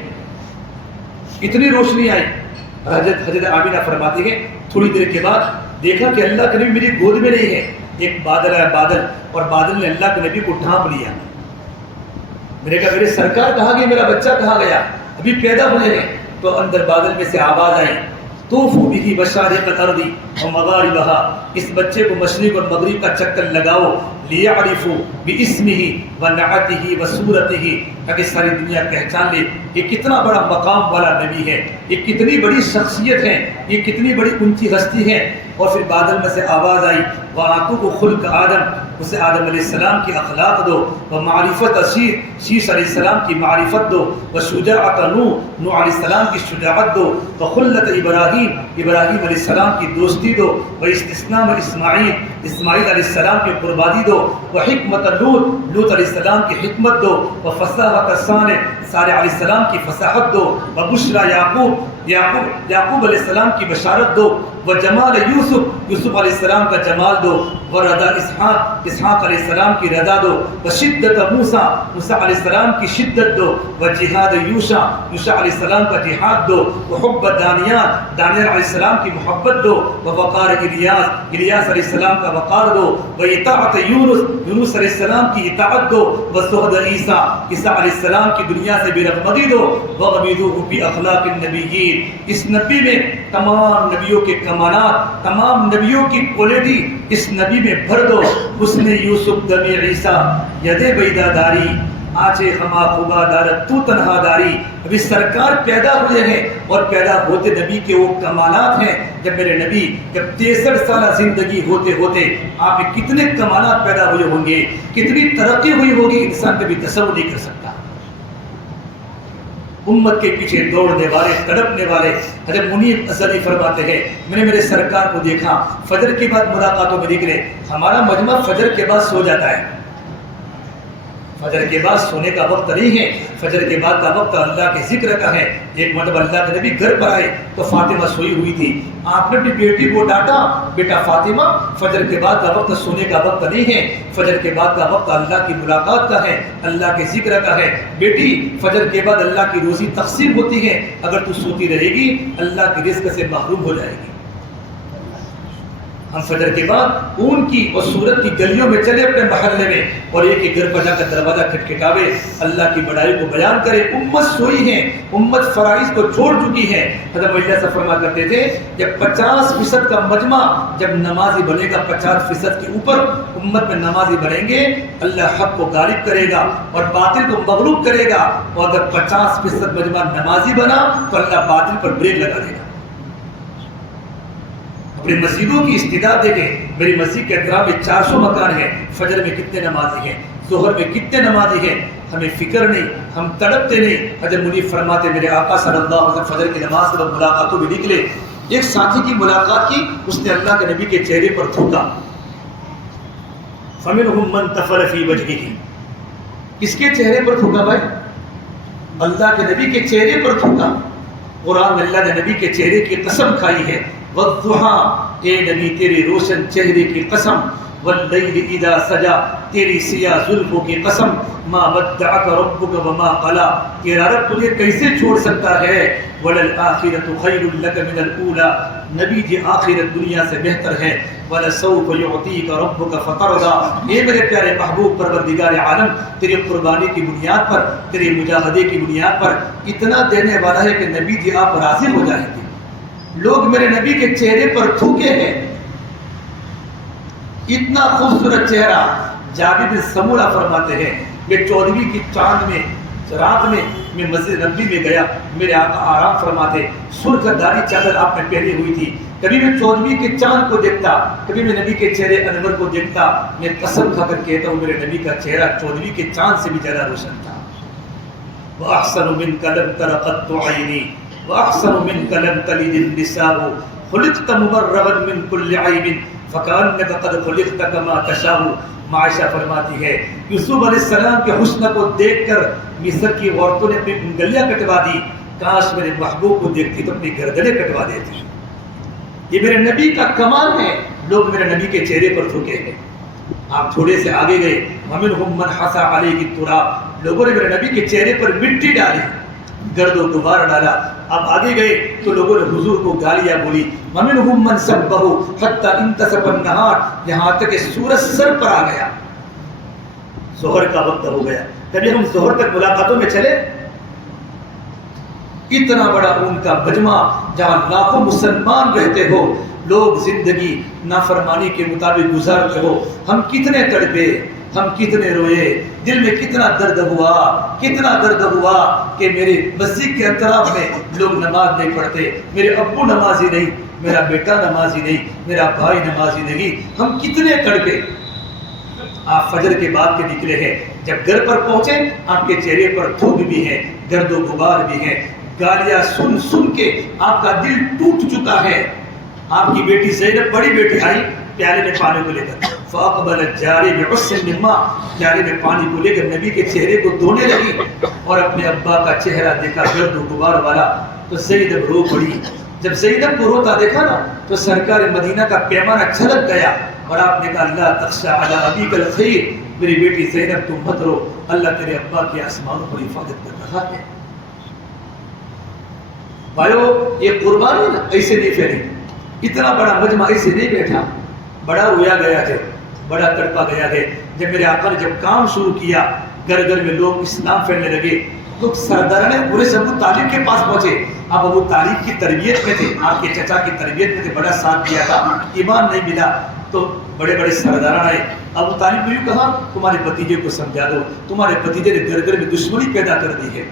اتنی روشنی آئی. حضرت آمینہ فرماتی ہے تھوڑی دیر کے بعد دیکھا کہ اللہ کے نبی میری گود میں نہیں ہے. ایک بادل آیا بادل، اور بادل نے اللہ کے نبی کو ڈھانپ لیا. میں نے کہا میرے سرکار کہاں گئے، میرا بچہ کہاں گیا، ابھی پیدا ہوئے ہیں. تو اندر بادل میں سے آواز آئی طوفوا بہ مشارق الارض ومغاربها، اس بچے کو مشرق اور مغرب کا چکر لگاؤ لیعرفوا باسمہ ونعتہ وصورتہ، تاکہ ساری دنیا پہچان لے یہ کتنا بڑا مقام والا نبی ہے، یہ کتنی بڑی شخصیت ہے، یہ کتنی بڑی اونچی ہستی ہے. اور پھر بادل میں سے آواز آئی وآتوہ خلق آدم، اسے آدم علیہ السلام کی اخلاق دو، و معرفت شیش علیہ السلام کی معرفت دو، و شجاعت نوح علیہ السلام کی شجاعت دو، و خلت ابراہیم علیہ السلام کی دوستی دو، و استسلام اسماعیل علیہ السلام کی قربانی دو، و حکمت لوط علیہ السلام کی حکمت دو، و فصاحت صالح علیہ السلام کی فصاحت دو، و بشرا یعقوب علیہ السلام کی بشارت دو، و جمال یوسف علیہ السلام کا جمال دو، و رضا اسحاق علیہ السلام کی رضا دو، و شدت موسیٰ علیہ السلام کی شدت دو، و جہاد یوشع علیہ السلام کا جہاد دو، و حب دانیال علیہ السلام کی محبت دو، و وقار الیاس علیہ السلام کا وقار دو، و اطاعت یونس علیہ السلام کی اطاعت دو، و زہد عیسیٰ علیہ السلام کی دنیا سے بے رغبتی دو، وَغْمِدُوهُ بِأَخْلَاقِ النَّبِيِّينَ اس نبی میں تمام نبیوں کے کمالات، تمام نبیوں کی کوالٹی اس نبی میں بھر دو۔ حسن یوسف دم عیسیٰ ید بیدا داری آچے خما خوبا دارت تو تنہا داری۔ ابھی سرکار پیدا ہوئے ہیں اور پیدا ہوتے نبی کے وہ کمالات ہیں۔ جب میرے نبی جب 63 سالہ زندگی ہوتے ہوتے آپ میں کتنے کمالات پیدا ہوئے ہوں گے، کتنی ترقی ہوئی ہوگی، انسان کبھی تصور نہیں کر سکتا۔ امت کے پیچھے دوڑنے والے، تڑپنے والے حضرت منیر اصلی فرماتے ہیں میں نے میرے سرکار کو دیکھا، فجر کے بعد ملاقاتوں میں نکلے، ہمارا مجمع فجر کے بعد سو جاتا ہے، فجر کے بعد سونے کا وقت نہیں ہے، فجر کے بعد کا وقت اللہ کے ذکر کا ہے۔ ایک مرتبہ اللہ کے نبی گھر پر آئے تو فاطمہ سوئی ہوئی تھی، آپ نے اپنی بیٹی کو ڈانٹا، بیٹا فاطمہ فجر کے بعد کا وقت سونے کا وقت نہیں ہے، فجر کے بعد کا وقت اللہ کی ملاقات کا ہے، اللہ کے ذکر کا ہے۔ بیٹی فجر کے بعد اللہ کی روزی تقسیم ہوتی ہے، اگر تو سوتی رہے گی اللہ کے رزق سے محروم ہو جائے گی۔ ہم فجر کے بعد اون کی اور سورت کی گلیوں میں چلے اپنے محلے میں اور ایک ایک گھر پر جا کر دروازہ کھٹکھٹاوے، اللہ کی بڑائی کو بیان کرے۔ امت سوئی ہے، امت فرائض کو چھوڑ چکی ہے۔ حضرت مولانا صاحب فرما کرتے تھے جب 50% کا مجمع جب نمازی بنے گا، 50% کے اوپر امت میں نمازی بنیں گے، اللہ حق کو غالب کرے گا اور باطل کو مغلوب کرے گا، اور اگر 50% مجمع نمازی بنا تو اللہ باطل پر بریک لگا دے گا۔ اپنی مسجدوں کی استعداد دیکھیں، میری مسجد کے احترام میں 400 مکان ہیں، فجر میں کتنے نمازی ہیں، ظہر میں کتنے نمازی ہیں، ہمیں فکر نہیں، ہم تڑپتے نہیں۔ حضرت منیر فرماتے میرے آقا صلی اللہ علیہ وسلم فجر کی نماز کے ملاقاتوں میں نکلے، ایک ساتھی کی ملاقات کی، اس نے اللہ کے نبی کے چہرے پر تھوکا، فَمِنْهُمْ مَنْ تَفَلَ فِي وَجْهِهِ، کس کے چہرے پر تھوکا بھائی؟ اللہ کے نبی کے چہرے پر تھوکا۔ قرآن میں اللہ نے نبی کے چہرے کی قسم کھائی ہے، وَالضُّحَىٰ، اے نبی تیرے روشن چہرے کی قسم، وَاللَّيْلِ إِذَا سَجَا، تیری سیاہ زلفوں کی قسم، مَا وَدَّعَكَ رَبُّكَ وَمَا قَلَىٰ، تیرا رب تجھے کیسے چھوڑ سکتا ہے، وَلَلْآخِرَةُ خَيْرٌ لَكَ مِنَ الْأُولَىٰ، نبی جی آخرت دنیا سے بہتر ہے، وَلَسَوْفَ يُعْطِيكَ رَبُّكَ فَتَرْضَىٰ، اے میرے پیارے محبوب پروردگار عالم، تیری قربانی کی بنیاد پر، تیری مجاہدے کی بنیاد پر اتنا دینے والا ہے کہ نبی جی آپ راضی ہو جائیں گے۔ لوگ میرے نبی کے چہرے پر تھوکے ہیں، اتنا خوبصورت چہرہ۔ جابر بن سمورہ فرماتے ہیں کہ 14ویں کی چاند میں رات میں میں مسجد نبوی میں گیا، میرے آقا آرام فرماتے، سرخ داری چادر آپ نے پہنی ہوئی تھی، کبھی میں 14ویں کے چاند کو دیکھتا، کبھی میں نبی کے چہرے انور کو دیکھتا، میں قسم کھا کر کہتا ہوں میرے نبی کا چہرہ 14ویں کے چاند سے بھی زیادہ روشن تھا۔ وَأَحْسَنُ مِنْكَ لَمْ تَرَ قَطُّ عَيْنِي وَأَحْسَنُ مِنْكَ لَمْ تَلِدِ النِّسَاءُ خُلِقْتَ مُبَرَّأً مِنْ كُلِّ عَيْبٍ فَكَأَنَّكَ قَدْ خُلِقْتَ كَمَا تَشَاءُ۔ عائشہ فرماتی ہے یوسف علیہ السلام کے حسن کو دیکھ کر مصر کی عورتوں نے اپنی انگلیاں کٹوا دی، کاش میرے محبوب کو دیکھتی تو اپنی گردنیں کٹوا دیتی۔ یہ میرے نبی کا کمال ہے، لوگ میرے نبی کے چہرے پر تھوکے ہیں۔ آپ تھوڑے سے آگے گئے، وَمِنْهُمْ مَنْ حَسَى عَلَيْهِ التُّرَابَ، لوگوں نے میرے نبی کے چہرے پر مٹی ڈالی، گرد و غبار ڈالا۔ اب آگے گئے تو لوگوں نے حضور کو گالیاں بولی، وَمِنْهُمْ مَنْ سَبَّهُ حَتَّى انْتَسَبَ النَّهَارُ، یہاں تک کہ سورج سر پر آ گیا، ظہر کا وقت ہو گیا۔ کبھی ہم ظہر تک ملاقاتوں میں چلے، اتنا بڑا ان کا مجمع جہاں لاکھوں مسلمان رہتے ہو، لوگ زندگی نافرمانی کے مطابق گزارتے ہو، ہم کتنے تڑپے، ہم کتنے روئے، دل میں کتنا درد ہوا کہ میرے مسجد کے اطراف میں لوگ نماز نہیں پڑھتے، میرے ابو نمازی نہیں، میرا بیٹا نمازی نہیں، میرا بھائی نمازی نہیں، ہم کتنے تڑپے۔ آپ فجر کے بعد کے نکلے ہیں، جب گھر پر پہنچے آپ کے چہرے پر دھوپ بھی ہے، گرد و غبار بھی ہے، گالیاں سن سن کے آپ کا دل ٹوٹ چکا ہے۔ آپ کی بیٹی زینب بڑی بیٹی آئی پیالے میں پانی کو لے کر، فاقبل الجاری بعص من ماء، پیالے میں پانی کو لے کر نبی کے چہرے کو دھونے لگی اور اپنے ابا کا چہرہ دیکھا گرد و غبار والا تو زینب رو پڑی۔ جب زینب کو روتا دیکھا نا تو سرکار مدینہ کا پیمانہ چھلک گیا اور آپ نے کہا اللہ تخشى علی ابیک الخیر، میری بیٹی زینب تم مت رو، اللہ تیرے ابا کے آسمانوں پر حفاظت کر رہا ہے۔ بھائیو یہ قربانی نا ایسے نہیں پھیلی، اتنا بڑا مجمع ایسے نہیں بیٹھا، بڑا رویا گیا ہے، بڑا تڑپا گیا ہے۔ جب میرے آقا نے جب کام شروع کیا، گھر گھر میں لوگ اسلام پھیلنے لگے، تو سرداران پورے سے ابو طالب کے پاس پہنچے۔ آپ ابو طالب کی تربیت میں تھے، آپ کے چچا کی تربیت میں تھے، بڑا ساتھ دیا تھا، ایمان نہیں ملا تو بڑے بڑے سرداران آئے۔ ابو طالب نے کہا تمہارے بھتیجے کو سمجھا دو، تمہارے بھتیجے نے گھر گھر میں دشمنی پیدا کر دی ہے،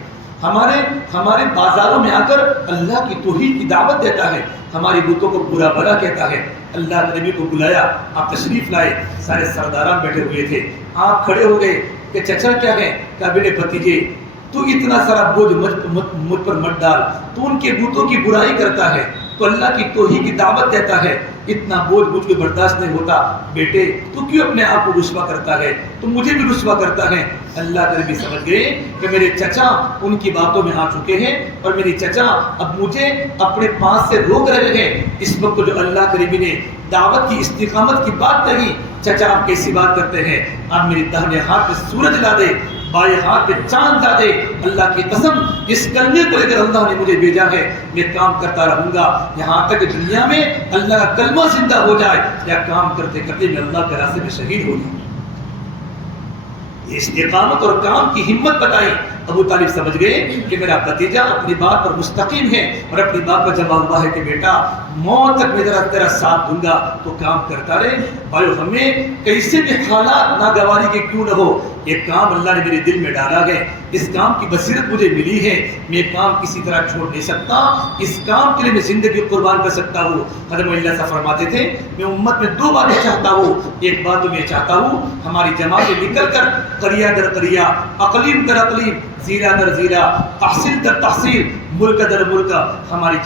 ہمارے بازاروں میں آ کر اللہ کی توحید کی دعوت دیتا ہے، ہماری بتوں کو برا بھلا کہتا ہے۔ اللہ کے نبی کو بلایا، آپ تشریف لائے، سارے سرداران بیٹھے ہوئے تھے، آپ کھڑے ہو گئے کہ چچا کیا ہے؟ کہا بیٹے بھتیجے تو اتنا سارا بوجھ مجھ پر مت ڈال، تو ان کے بتوں کی برائی کرتا ہے، تو اللہ کی توحید کی دعوت دیتا ہے، اتنا بوجھ مجھ کو برداشت نہیں ہوتا، بیٹے تو کیوں اپنے آپ کو رسوا کرتا ہے، تو مجھے بھی رسوا کرتا ہے۔ اللہ کے نبی سمجھ گئے کہ میرے چچا ان کی باتوں میں آ چکے ہیں اور میری چچا اب مجھے اپنے پاس سے روک رہے ہیں۔ اس وقت جو اللہ کے نبی نے دعوت کی استقامت کی بات کہی، چچا آپ کیسی بات کرتے ہیں؟ آپ میری داہنے ہاتھ میں سورج لا دے، بائیں ہاتھ میں چاند لا دے، اللہ کی قسم اس کلمے کو لے کر اللہ نے مجھے بھیجا ہے، میں کام کرتا رہوں گا یہاں تک کہ دنیا میں اللہ کا کلمہ زندہ ہو جائے، یا کام کرتے کرتے میں اللہ کے راستے میں شہید ہو جاؤں۔ استقامت اور کام کی ہمت بتائی۔ ابو طالب سمجھ گئے کہ میرا بھتیجا اپنی بات پر مستقیم ہے اور اپنی بات پر جمع ہوا ہے کہ بیٹا موت تک میں تیرا ساتھ دوں گا تو کام کرتا رہے۔ بھائیو ہمیں کیسے بھی حالات ناگواری کے کیوں نہ ہو، یہ کام اللہ نے میرے دل میں ڈالا ہے، اس کام کی بصیرت مجھے ملی ہے، میں کام کسی طرح چھوڑ نہیں سکتا، اس کام کے لیے میں زندگی قربان کر سکتا ہوں۔ حضرت اللہ صاحب فرماتے تھے میں امت میں دو باتیں چاہتا ہوں، ایک بات تو میں چاہتا ہوں ہماری جماعتیں نکل کر قریہ در قریہ، اقلیم در اقلیم، زیرہ در زیرہ، تحصیل در تحصیل، ملک در ملک، ہماری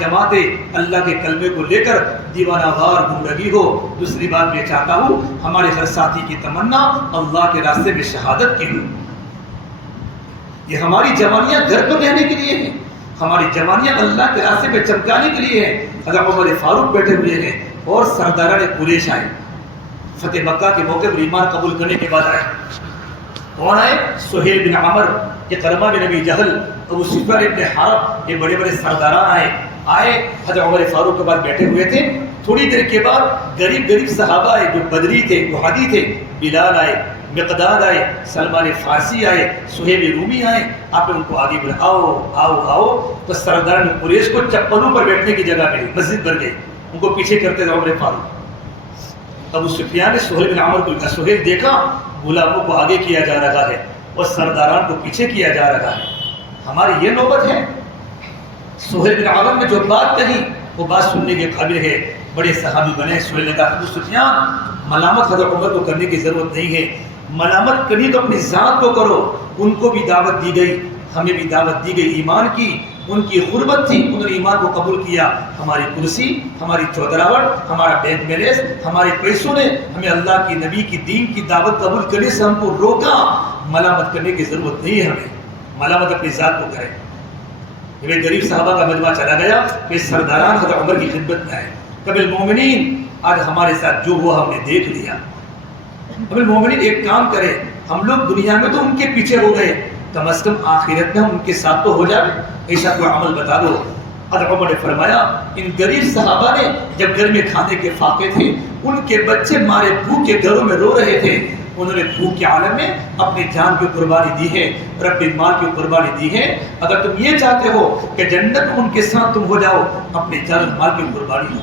جماعتیں اللہ کے کلمے کو لے کر دیوانہ وار گھوم رہی ہو۔ دوسری بات میں چاہتا ہوں ہمارے ہر ساتھی کی تمنا اللہ کے راستے میں شہادت کی ہو۔ یہ ہماری جوانیاں گھر پر رہنے کے لیے ہیں، ہماری جوانیاں اللہ کے راستے میں چمکانے کے لیے ہیں۔ حضرت عمر فاروق بیٹھے ہوئے ہیں اور سرداران قریش آئے، فتح مکہ کے موقع پر ایمان قبول کرنے کے بعد آئے۔ کون آئے؟ سہیل بن عمر، اکرمہ بن ابی جہل، ابو سفیان بن حرب، یہ بڑے بڑے سرداران آئے حضرت عمر فاروق کے بعد بیٹھے ہوئے تھے۔ تھوڑی دیر کے بعد غریب صحابہ آئے جو بدری تھے، وحادی تھے، بلال آئے، مقداد آئے، سلمان فارسی آئے، سہیب رومی آئے۔ آپ نے ان کو آگے بلا آؤ تو سردار قریش کو چپلوں پر بیٹھنے کی جگہ ملی، مسجد بھر گئی، ان کو پیچھے کرتے تھے عمر فاروق۔ ابو سفیان نے سہیل بن عمر کو کہا، سہیل دیکھا غلاموں کو آگے کیا جا رہا ہے اور سرداران کو پیچھے کیا جا رہا ہے، ہماری یہ نوبت ہے۔ سہیل بن عمر نے جو بات کہی وہ بات سننے کے قابل ہے، بڑے صحابی بنے۔ سہیل نے کہا ابو سفیان ملامت حضرت عمر کو کرنے کی ضرورت نہیں ہے، ملامت کرنی تو اپنی ذات کو کرو۔ ان کو بھی دعوت دی گئی، ہمیں بھی دعوت دی گئی ایمان کی، ان کی غربت تھی، انہوں نے ایمان کو قبول کیا۔ ہماری کرسی، ہماری چودراہٹ، ہمارا بینک بیلنس، ہمارے پیسوں نے ہمیں اللہ کی نبی کی دین کی دعوت قبول کرنے سے ہم کو روکا۔ ملامت کرنے کی ضرورت نہیں ہے ہمیں، ملامت اپنی ذات کو کریں۔ جب غریب صحابہ کا مجمع چلا گیا پھر سرداران حضرت عمر کی خدمت میں آئے، کبھی المومنین آج ہمارے ساتھ جو ہوا ہم نے دیکھ لیا، کبھی المومنین ایک کام کرے، ہم لوگ دنیا میں تو ان کے پیچھے ہو گئے، کم از کم آخرت میں ہم ان کے ساتھ تو ہو جائے، ایسا کوئی عمل بتا دو۔ حضرت عمر نے فرمایا ان غریب صحابہ نے جب گھر میں کھانے کے فاقے تھے، ان کے بچے مارے بھوک کے گھروں میں رو رہے تھے، انہوں نے بھوک کے عالم میں اپنی جان کی قربانی دی ہے اور اپنے مال کی قربانی دی ہے۔ اگر تم یہ چاہتے ہو کہ جنت ان کے ساتھ تم ہو جاؤ، اپنے جان اور مال کی قربانی دو۔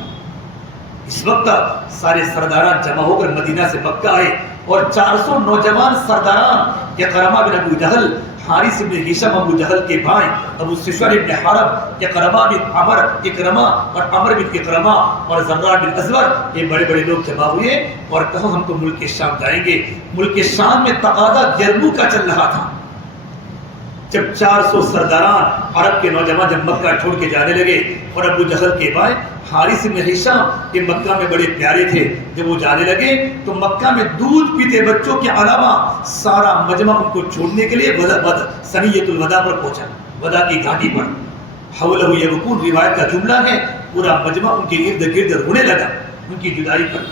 اس وقت سارے سرداران جمع ہو کر مدینہ سے مکہ آئے اور 400 نوجوان سرداران اکرمہ بن ابو جہل، حارث بن ہشام ابو جہل کے بھائی، ابو سفیان بن حرب، اکرمہ بن عمر، اکرمہ اور عمر بن اکرمہ اور زرار بن ازور، یہ بڑے بڑے لوگ جمع ہوئے اور کہا ہم تو ملک شام جائیں گے۔ ملک شام میں تقاضا گرموں کا چل رہا تھا۔ جب 400 سرداران عرب کے نوجوان جب مکہ چھوڑ کے جانے لگے اور ابو جہل کے بھائی حارث بن ہشام یہ مکہ میں بڑے پیارے تھے، جب وہ جانے لگے تو مکہ میں دودھ پیتے بچوں کے علاوہ سارا مجمع ان کو چھوڑنے کے لیے ثنیۃ الوداع پر پہنچا، ودا کی گھاٹی پر۔ حولہ یبکون روایت کا جملہ ہے، پورا مجمع ان کے ارد گرد رونے لگا ان کی جدائی پر۔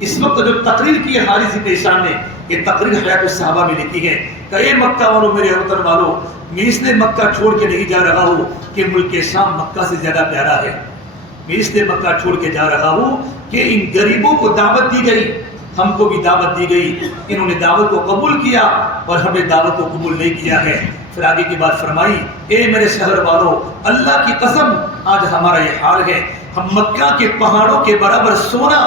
اس وقت جو تقریر کی ہے حارث بن ہشام نے، یہ تقریر حیات الصحابہ میں لکھی ہے کہ اے مکہ والوں، میرے وطن والوں، میں اس لیے مکہ چھوڑ کے نہیں جا رہا ہوں کہ ملک شام مکہ سے زیادہ پیارا ہے، میں اس لیے مکہ چھوڑ کے جا رہا ہوں کہ ان غریبوں کو دعوت دی گئی، ہم کو بھی دعوت دی گئی، انہوں نے دعوت کو قبول کیا اور ہم نے دعوت کو قبول نہیں کیا ہے۔ پھر آگے کی بات فرمائی، اے میرے شہر والوں، اللہ کی قسم آج ہمارا یہ حال ہے، ہم مکہ کے پہاڑوں کے برابر سونا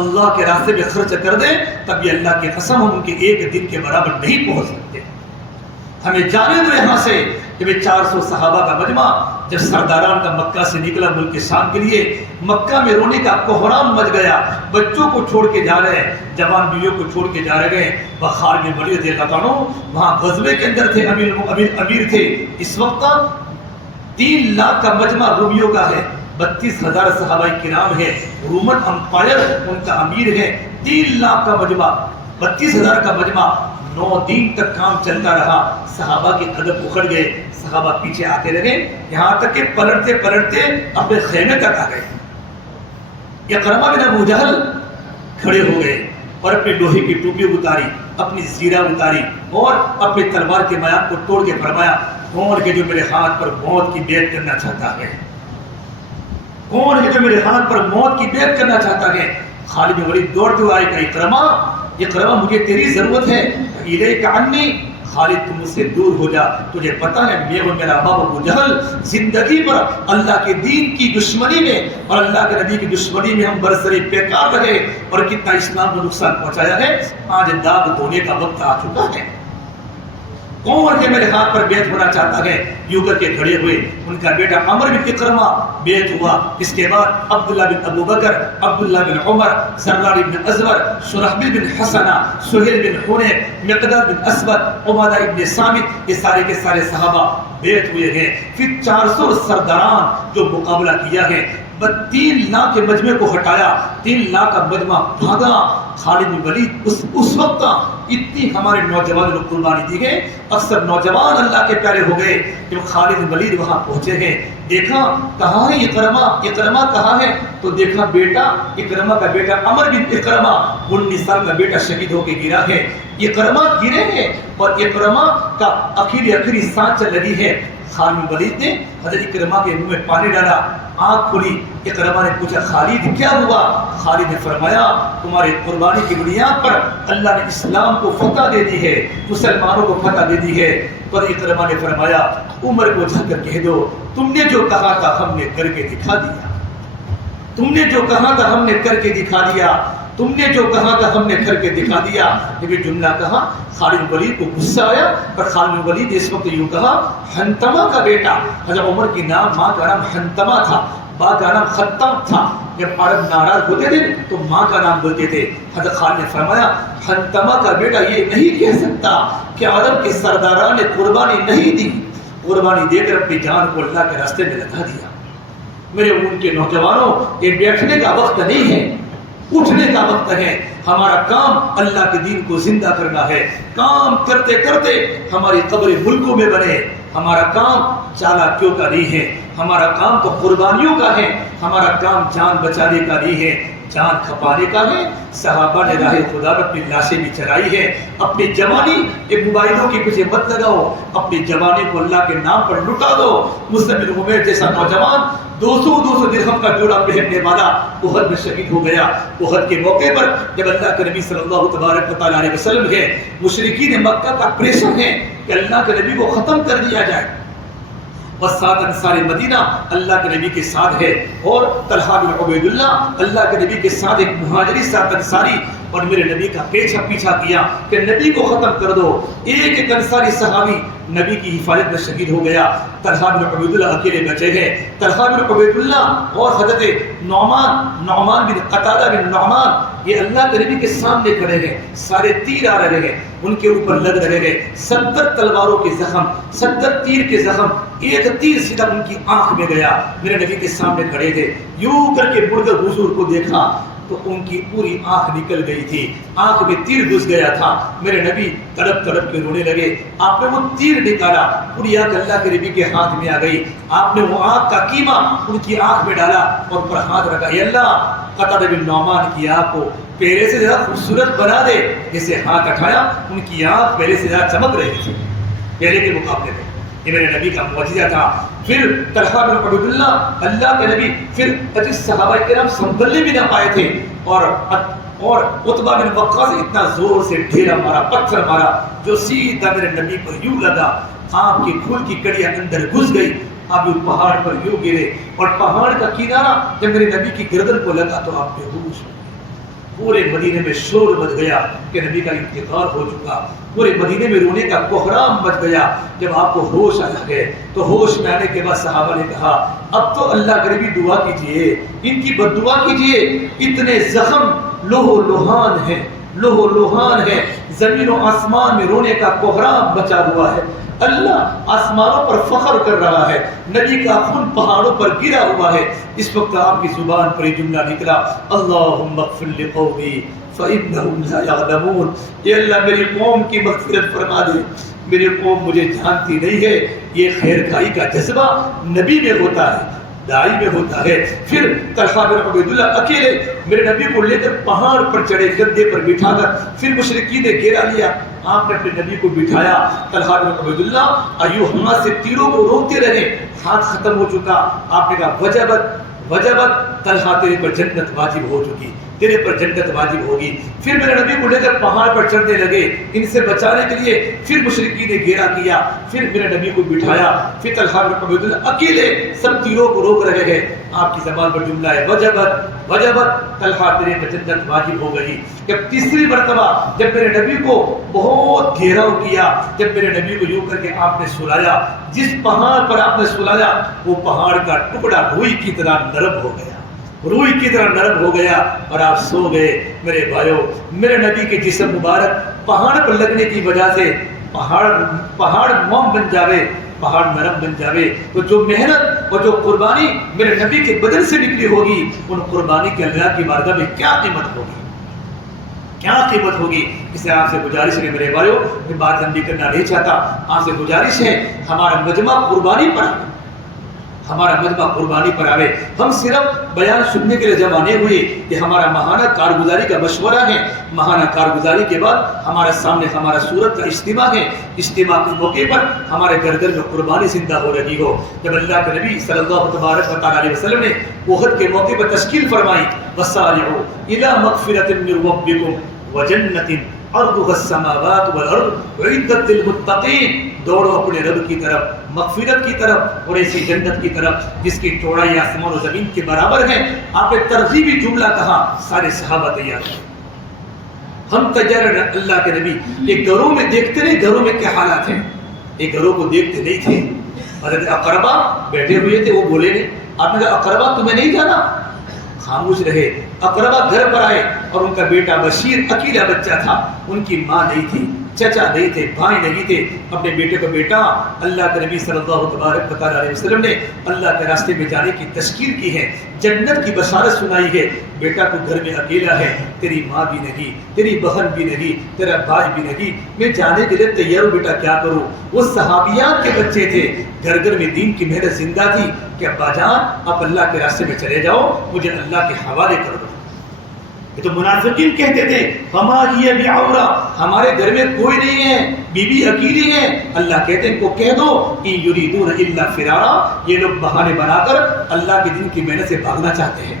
اللہ کے راستے میں خرچ کر دیں تب یہ اللہ کی قسم ہم ان کے ایک دن کے برابر نہیں پہنچ سکتے، ہمیں جانے دو یہاں سے۔ جب 400 صحابہ کا مجمع جب سرداران کا مکہ سے نکلا ملک شام کے لیے، مکہ میں رونے کا کوہرام مچ گیا، بچوں کو چھوڑ کے جا رہے ہیں، جوان بیویوں کو چھوڑ کے جا رہے ہیں۔ خالد بن ولید رضی اللہ عنہ وہاں غزوے کے اندر تھے، امیر تھے۔ اس وقت 3 لاکھ کا مجمع رومیوں کا ہے، 32,000 صحابہ کرام ہے، رومن امپائر ان کا امیر ہے، 3 لاکھ کا مجمع، 32,000 کا مجمع، 9 دن تک کام چلتا رہا۔ صحابہ کے قدم اکھڑ گئے، صحابہ پیچھے آتے لگے، یہاں تک کہ پلٹتے پلٹتے اپنے خیمے تک آ گئے۔ اکرمہ بن ابو جہل کھڑے ہو گئے اور اپنے لوہے کی ٹوپی اتاری، اپنی زیرہ اتاری اور اپنے تلوار کے میان کو توڑ کے فرمایا، کون ہے جو میرے ہاتھ پر موت کی بیعت کرنا چاہتا ہے؟ کون ہے جو میرے ہاتھ پر موت کی بیعت کرنا چاہتا ہے؟ خالد بن ولید دوڑتے ہوئے آئے کہ اکرمہ مجھے تیری ضرورت ہے، الیک عنی، خالد تم مجھ سے دور ہو جا، تجھے پتہ ہے میں اور میرا باپ ابو جہل زندگی پر اللہ کے دین کی دشمنی میں اور اللہ کے نبی کی دشمنی میں ہم برسر پیکار رہے اور کتنا اسلام کو نقصان پہنچایا ہے، آج داغ دھونے کا وقت آ چکا ہے۔ کون ہے میرے ہاتھ پر بیعت ہونا چاہتا ہے؟ یوں کر کے کھڑے ہوئے، ان کا بیٹا عمر بن اکرمہ بیعت ہوا، اس کے بعد عبداللہ بن ابو بکر، عبداللہ بن عمر، زرار بن ازور، شرحبیل بن حسنہ، سہیل بن حنیف، مقداد بن اسود، عبادہ بن صامت، یہ سارے کے سارے صحابہ بیعت ہوئے ہیں۔ پھر 400 سرداران جو مقابلہ کیا ہے، 3 لاکھ کے مجمع کو ہٹایا، 3 لاکھ کا مجمع بھاگا۔ خالد بن ولید اس وقت اتنی ہمارے نوجوان لوگ قربانی دی گئے، اکثر نوجوان اللہ کے پیارے ہو گئے۔ جب خالد بن ولید وہاں پہنچے ہیں، دیکھا کہاں ہے اکرمہ کہاں ہے؟ تو دیکھا بیٹا اکرمہ کا بیٹا عمر بن اکرمہ 19 سال کا بیٹا شہید ہو کے گرا ہے، اکرمہ گرے ہیں اور اکرمہ کا آخری سانس چل رہی ہے۔ خالد بن ولید نے حضرت اکرمہ کے منہ میں پانی ڈالا، آنکھ کھلی، اکرمہ نے پوچھا خالد کیا ہوا؟ خالد نے فرمایا تمہاری قربانی کی بنیاد پر اللہ نے اسلام کو فتح دے دی ہے، مسلمانوں کو فتح دے دی ہے۔ پر اکرمہ نے فرمایا عمر کو جا کر کہہ دو تم نے جو کہا تھا ہم نے کر کے دکھا دیا، تم نے جو کہا تھا ہم نے کر کے دکھا دیا، تم نے جو کہا تھا ہم نے کر کے دکھا دیا۔ جب یہ جملہ کہا خالد بن ولید کو غصہ آیا، پر خالد بن ولید اس وقت یوں کہا حنتمہ کا بیٹا، حضرت عمر کی ماں کا نام حنتمہ تھا، باپ کا نام خطاب تھا۔ جب عرب ناراض ہوتے تھے تو ماں کا نام بولتے تھے۔ حضرت خالد نے فرمایا حنتمہ کا بیٹا یہ نہیں کہہ سکتا کہ عرب کے سرداران نے قربانی نہیں دی، قربانی دے کر اپنی جان کو اللہ کے راستے میں لگا دیا۔ میرے ان کے نوجوانوں، یہ بیٹھنے کا وقت نہیں ہے، اٹھنے کا وقت ہے۔ ہمارا کام اللہ کے دین کو زندہ کرنا ہے، کام کرتے کرتے ہماری قبر ملکوں میں بنے۔ ہمارا کام چالاکیوں کا نہیں ہے، ہمارا کام تو قربانیوں کا ہے، ہمارا کام جان بچانے کا نہیں ہے، جان کھپانے کا ہے۔ صحابہ نے راہ خدا میں اپنی لاشیں بھی چرائی ہے۔ اپنی جوانی یہ موبائلوں کے پیچھے مت لگاؤ، اپنی جوانی کو اللہ کے نام پر لٹا دو۔ مصعب بن عمیر جیسا نوجوان 200 درہم کا جوڑا پہننے والا احد میں شہید ہو گیا۔ احد کے موقع پر جب اللہ کے نبی صلی اللہ تبارک تعالیٰ علیہ وسلم ہے، مشرکین مکہ کا پریشر ہے کہ اللہ کے نبی کو ختم کر دیا جائے، اور 7 انصار مدینہ اللہ کے نبی کے ساتھ ہے، اور طلحہ بن عبید اللہ اللہ کے نبی کے ساتھ، ایک مہاجری 7 انصاری، اور میرے نبی کا پیچھا کیا کہ نبی کو ختم کر دو۔ ایک انصاری صحابی نبی کی حفاظت میں شہید ہو گیا. طلحہ بن عبید اللہ اکیلے بچے ہیں. طلحہ بن عبید اللہ اور حضرت نعمان بن قتادہ بن نعمان یہ اللہ کے نبی کے سامنے کھڑے ہیں. سارے تیر آ رہے ہیں, ان کے اوپر لگ رہے ہیں. 70 تلواروں کے زخم, 70 تیر کے زخم. ایک تیر سیدھا ان کی آنکھ میں گیا. میرے نبی کے سامنے کھڑے تھے, یوں کر کے مڑ کر حضور کو دیکھا تو ان کی پوری آنکھ نکل گئی تھی, آنکھ میں تیر گھس گیا تھا. میرے نبی تڑپ تڑپ کے رونے لگے. آپ نے وہ تیر نکالا, پوری آنکھ اللہ کے نبی کے ہاتھ میں آ گئی. آپ نے وہ آنکھ کا قیمہ ان کی آنکھ میں ڈالا اور پر ہاتھ رکھا, اے اللہ قتادہ بن نعمان کی آنکھ کو پہلے سے زیادہ خوبصورت بنا دے. جسے ہاتھ اٹھایا ان کی آنکھ پہلے سے زیادہ چمک رہی تھی پہلے کے مقابلے میں. یہ میرے نبی کا معجزہ تھا. پھر طلحہ بن عبید اللہ کے نبی پھر 25 صحابہ کرام سنبھلنے بھی نہ پائے تھے, اور عتبہ بن وقاص اتنا زور سے ڈھیرا مارا, پتھر مارا جو سیدھا میرے نبی پر یوں لگا, آپ کی کھول کی کڑیاں اندر گھس گئی. آپ پہاڑ پر یوں گرے, اور پہاڑ کا کنارہ جب میرے نبی کی گردن کو لگا تو آپ بے ہوش ہو. پورے مدینے میں شور مچ گیا کہ نبی کا انتقال ہو چکا. پورے مدینے میں رونے کا کوہرام مچ گیا. جب آپ کو ہوش آ گئے تو ہوش میں آنے کے بعد صحابہ نے کہا اب تو اللہ کے نبی دعا کیجئے, ان کی بد دعا کیجئے. اتنے زخم لوہ لوہان ہیں, لوہ لوہان ہیں. زمین و آسمان میں رونے کا کوہرام بچا ہوا ہے. اللہ آسمانوں پر فخر کر رہا ہے, نبی کا خون پہاڑوں پر گرا ہوا ہے. اس وقت آپ کی زبان پر یہ جملہ نکلا, اللہم اغفر لقومی فإنہم لا یعلمون. اے اللہ میری قوم کی مغفرت فرما دے, میری قوم مجھے جانتی نہیں ہے. یہ خیر خواہی کا جذبہ نبی میں ہوتا ہے, دائی میں ہوتا ہے. پھر طلحہ بن عبید اللہ اکیلے میرے نبی کو لے کر پہاڑ پر چڑھے, گدے پر بٹھا کر. پھر مشرکین نے گھیرا لیا, آپ نے اپنے نبی کو بٹھایا. طلحہ بن عبید اللہ ایو ہاتھ سے تیروں کو روکتے رہے, ہاتھ ختم ہو چکا. آپ نے کہا وجبت وجبت, طلحہ تیرے پر جنت واجب ہو چکی, تیرے پر جنت واجب ہوگی. پھر میرے نبی کو لے کر پہاڑ پر چڑھنے لگے ان سے بچانے کے لیے. پھر مشرکین نے گھیرا کیا, پھر میرے نبی کو بٹھایا. پھر طلحہ بن عبید اللہ اکیلے سب تیروں کو روک رہے ہیں. آپ کی زبان پر جملہ ہے وجبت وجبت, طلحہ تیرے پر جنت واجب ہو گئی. جب تیسری مرتبہ جب میرے نبی کو بہت گھیراؤ کیا, جب میرے نبی کو یوں کر کے آپ نے سلایا, جس پہاڑ پر آپ نے سلایا وہ پہاڑ کا ٹکڑا روئی کی طرح نرم ہو گیا, روئی کی طرح نرم ہو گیا اور آپ سو گئے. میرے بھائیو, میرے نبی کے جسم مبارک پہاڑ پر لگنے کی وجہ سے پہاڑ موم بن جاوے, پہاڑ نرم بن جاوے, تو جو محنت اور جو قربانی میرے نبی کے بدن سے نکلی ہوگی, ان قربانی کے اللہ کی بارگاہ میں کیا قیمت ہوگی, کیا قیمت ہوگی. اس سے آپ سے گزارش ہے میرے بھائیو, میں بات لمبی کرنا نہیں چاہتا, آپ سے گزارش ہے ہمارا مجمع قربانی پر آئے, ہمارا مجمع قربانی پر آئے. ہم صرف بیان سننے کے لیے جمع نہیں ہوئے, یہ ہمارا ماہانہ کارگزاری کا مشورہ ہے. ماہانہ کارگزاری کے بعد ہمارے سامنے ہمارا سورت کا اجتماع ہے. اجتماع کے موقع پر ہمارے گھر گھر میں قربانی زندہ ہو رہی ہو. جب اللہ کے نبی صلی اللہ تبارک و تعالی وسلم نے احد کے موقع پر تشکیل فرمائی, وسارعوا الی مغفرۃ من ربکم وجنۃ عرضها السماوات والارض اعدت للمتقین, دوڑو اپنے رب کی طرف, مغفرت کی طرف, اور ایسی جنت کی طرف جس کی چوڑائی آسمان و زمین کے برابر ہے. آپ نے ترغیبی جملہ کہا, سارے صحابہ تیار ہیں. ہم تیار ہیں. اللہ کے نبی یہ گھروں میں دیکھتے نہیں گھروں میں کیا حالات ہیں, یہ گھروں کو دیکھتے نہیں تھے. حضرت اقربا بیٹھے ہوئے تھے, وہ بولے نہیں. آپ نے کہا اقربا تمہیں نہیں جانا, خاموش رہے. اقربا گھر پر آئے اور ان کا بیٹا بشیر اکیلا بچہ تھا, ان کی ماں نہیں تھی, چچا نہیں تھے, بھائی نہیں تھے. اپنے بیٹے کو, بیٹا اللہ کے نبی صلی اللہ تبارک علیہ وسلم نے اللہ کے راستے میں جانے کی تشکیل کی ہے, جنت کی بشارت سنائی ہے. بیٹا تو گھر میں اکیلا ہے, تیری ماں بھی نہیں, تیری بہن بھی نہیں, تیرا بھائی بھی نہیں, میں جانے کے لیے تیار ہوں, بیٹا کیا کروں. وہ صحابیات کے بچے تھے, گھر گھر میں دین کی محنت زندہ تھی کہ ابا جان آپ اللہ کے راستے میں چلے جاؤ, مجھے اللہ کے حوالے کر دو. یہ تو منافقین کہتے تھے ہماری بعورہ, ہمارے گھر میں کوئی نہیں ہے, بیوی اکیلی ہے. اللہ کہتے ہیں ان کو کہہ دو ان یریدون الا فرارا, یہ لوگ بہانے بنا کر اللہ کے دین کی محنت سے بھاگنا چاہتے ہیں.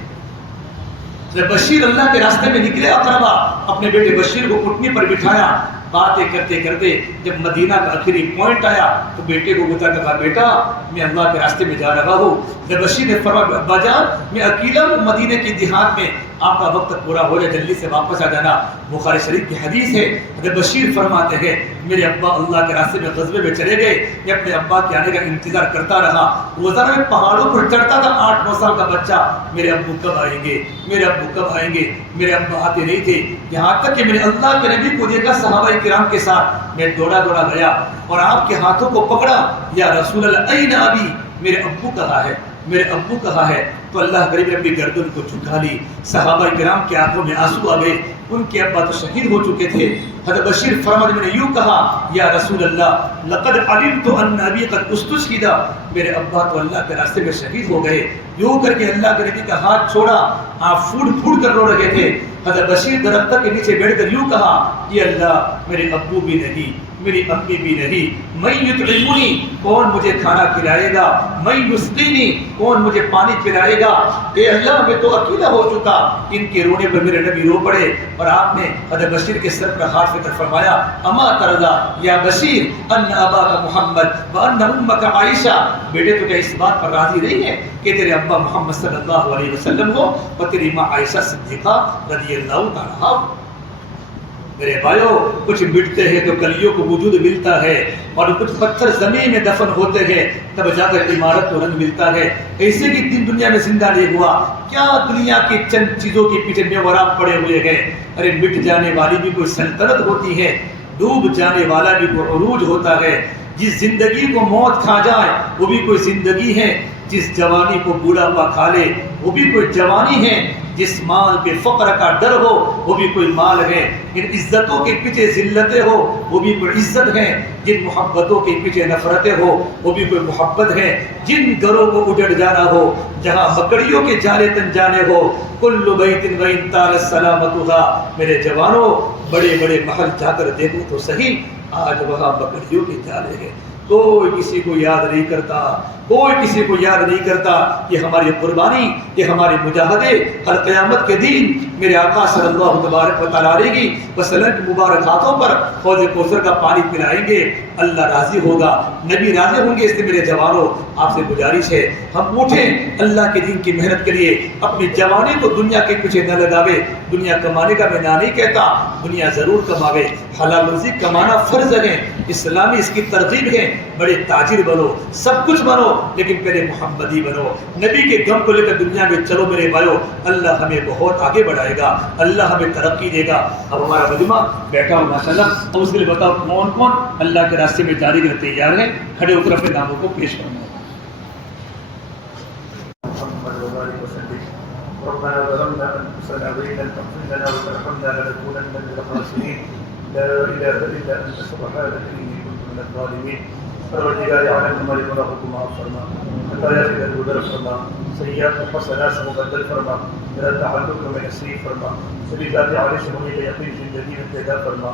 جب بشیر اللہ کے راستے میں نکلے, اقربا اپنے بیٹے بشیر کو اٹھنے پر بٹھایا. باتیں کرتے کرتے جب مدینہ کا آخری پوائنٹ آیا تو بیٹے کو بتا کہا, بیٹا میں اللہ کے راستے میں جا رہا ہوں. جب بشیر نے فرمایا ابا جان میں اکیلا ہوں مدینے کے دیہات میں, آپ کا وقت پورا ہو جائے جلدی سے واپس آ جانا۔ بخاری شریف کی حدیث ہے، حضرت بشیر فرماتے ہیں میرے ابا اللہ کے راستے میں غزوے میں چلے گئے، میں اپنے ابا کے آنے کا انتظار کرتا رہا، روزانہ میں پہاڑوں پر چڑھتا تھا 8-9 سال کا بچہ، میرے ابو کب آئیں گے، میرے ابو کب آئیں گے، میرے ابا آتے نہیں تھے، یہاں تک کہ میں نے اللہ کے نبی کو دیکھا صحابہ کرام کے ساتھ، میں دوڑا گیا اور آپ کے ہاتھوں کو پکڑا، یا رسول اللہ این ابی، میرے ابو کہاں ہے، میرے ابو کہاں ہے؟ تو اللہ کریم نے اپنی گردن کو جھکا لی، صحابہ کرام کے آنکھوں میں آنسو آ گئے، ان کے ابا تو شہید ہو چکے تھے۔ حضرت بشیر فرماتے میں نے یوں کہا یا رسول اللہ لقد علمت ان ابی قد استشهد، میرے ابا تو اللہ کے راستے میں شہید ہو گئے۔ یوں کر کے اللہ کے نبی کا ہاتھ چھوڑا، آپ پھوٹ کر رو رہے تھے۔ حضرت بشیر درخت کے نیچے بیٹھ کر یوں کہا کہ اللہ میرے ابو بھی نہیں، میری امی بھی نہیں، من یطعمنی، کون مجھے کھانا کھلائے گا، من یسقینی، کون مجھے پانی پلائے گا، اے اللہ میں تو اکیلا ہو چکا۔ ان کے رونے پر میرے نبی رو پڑے اور آپ نے حضرت بشیر کے سر پر ہاتھ رکھ کر فرمایا اما ترضا یا بشیر ان اباک محمد وان امک عائشہ، بیٹے تو کیا اس بات پر راضی نہیں ہے کہ تیرے ابا محمد صلی اللہ علیہ وسلم ہو اور تیری ماں عائشہ صدیقہ رضی اللہ تعالیٰ عنہا۔ میرے بھائیو، کچھ مٹتے ہیں تو کلیوں کو وجود ملتا ہے اور کچھ پتھر زمین میں دفن ہوتے ہیں تب جا کر عمارت کو رنگ ملتا ہے۔ ایسے کی دن دنیا میں زندہ نہیں ہوا، کیا دنیا کی چند چیزوں کے پیچھے نیوراپ پڑے ہوئے ہیں۔ ارے مٹ جانے والی بھی کوئی سلطنت ہوتی ہے، ڈوب جانے والا بھی کوئی عروج ہوتا ہے۔ جس زندگی کو موت کھا جائے وہ بھی کوئی زندگی ہے، جس جوانی کو بوڑھاپا کھا لے وہ بھی کوئی جوانی ہے، جس مال پہ فقر کا ڈر ہو وہ بھی کوئی مال ہے، جن عزتوں کے پیچھے ذلتیں ہو وہ بھی کوئی عزت ہے، جن محبتوں کے پیچھے نفرتیں ہو وہ بھی کوئی محبت ہے، جن گھروں کو اجڑ جانا ہو جہاں مکڑیوں کے جالے تن جانے ہو، کل بیت وان طالت سلامتها، میرے جوانوں بڑے بڑے محل جا کر دیکھو تو صحیح، آج وہاں مکڑیوں کے جالے ہیں، کوئی کسی کو یاد نہیں کرتا، کوئی کسی کو یاد نہیں کرتا۔ یہ ہماری قربانی، یہ ہمارے مجاہدے ہر قیامت کے دن میرے آقا صلی اللہ تبارک و تعالیٰ علیہ وسلم کی مبارک ہاتھوں پر حوض کوثر کا پانی پلائیں گے، اللہ راضی ہوگا، نبی راضی ہوں گے۔ اس لیے میرے جوانوں آپ سے گزارش ہے ہم اٹھیں اللہ کے دین کی محنت کے لیے، اپنی جوانی کو دنیا کے پیچھے نہ لگاوے۔ دنیا کمانے کا میں نہ نہیں کہتا، دنیا ضرور کماوے، حلال روزی کمانا فرض ہے، اسلامی اس کی ترغیب ہے، بڑے تاجر بنو، سب کچھ بنو، لیکن پہلے محمدی بنو، نبی کے غم کو لے کر دنیا میں چلو میرے بھائیو، اللہ ہمیں بہت آگے بڑھائے گا، اللہ ہمیں ترقی دے گا۔ اب ہمارا مجمع بیٹھا ہو ماشاءاللہ، اب اس کے لیے بتاؤ کون کون اللہ کے راستے میں جاری کرنے تیار ہیں، کھڑے ہو کر اپنے ناموں کو پیش کرنا ہے۔ ربنا ظلمنا انفسنا وان لم تغفر لنا وترحمنا لنكونن من الخاسرين لا اله الا انت سبحانك اني كنت من الظالمين۔ پروردگار عالم ہمارے گناہوں کو معاف فرما، خطایا سے درگزر فرما، سیئات و حسنات سے مبدل فرما، میرا تعلق میں نصیب فرما، سبھی ذات عالی سے ہمیں یقین زندگی میں پیدا فرما۔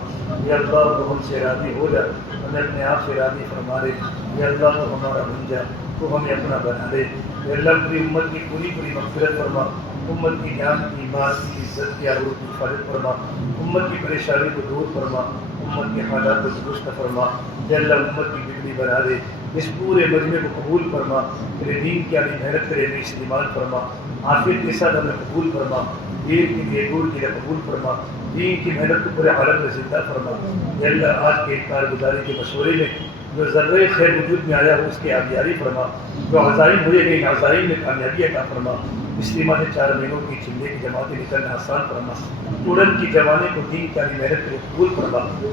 یا اللہ تو ہم سے راضی ہو جا، ہمیں اپنے آپ سے راضی فرما دے۔ یا اللہ تو ہمارا بن جا، تو ہمیں اپنا بنا دے۔ یا اللہ پوری امت کی پوری مغفرت فرما، امت کی جان کی ایمان کی عزت کی عروج کی حفاظت فرما، امت کی پریشانی کو دور فرما، امت کے حالات کو درست فرما۔ یا اللہ امت کی بگڑی بنا دے، اس پورے مجمع کو قبول فرما، تیرے دین کی علی محنت کرے میں استعمال فرما، عافیت کے ساتھ ہمیں قبول فرما، دیر کے لیے دور کے لیے قبول فرما، دین کی محنت کو پورے عالم میں زندہ فرما۔ یا اللہ آج کے کارگزاری کے مشورے میں جو ذرے خیر وجود میں آیا ہو اس کے آبیاری فرما، جو عزائم ہوئے گئے ان عزائم میں کامیابی عطا فرما۔ مسلمہ نے 4 مہینوں کی چلے کی جماعتیں نکلنا آسان فرما، اسٹوڈنٹ کی جوانی کو دین کی علی محنت کو قبول فرما۔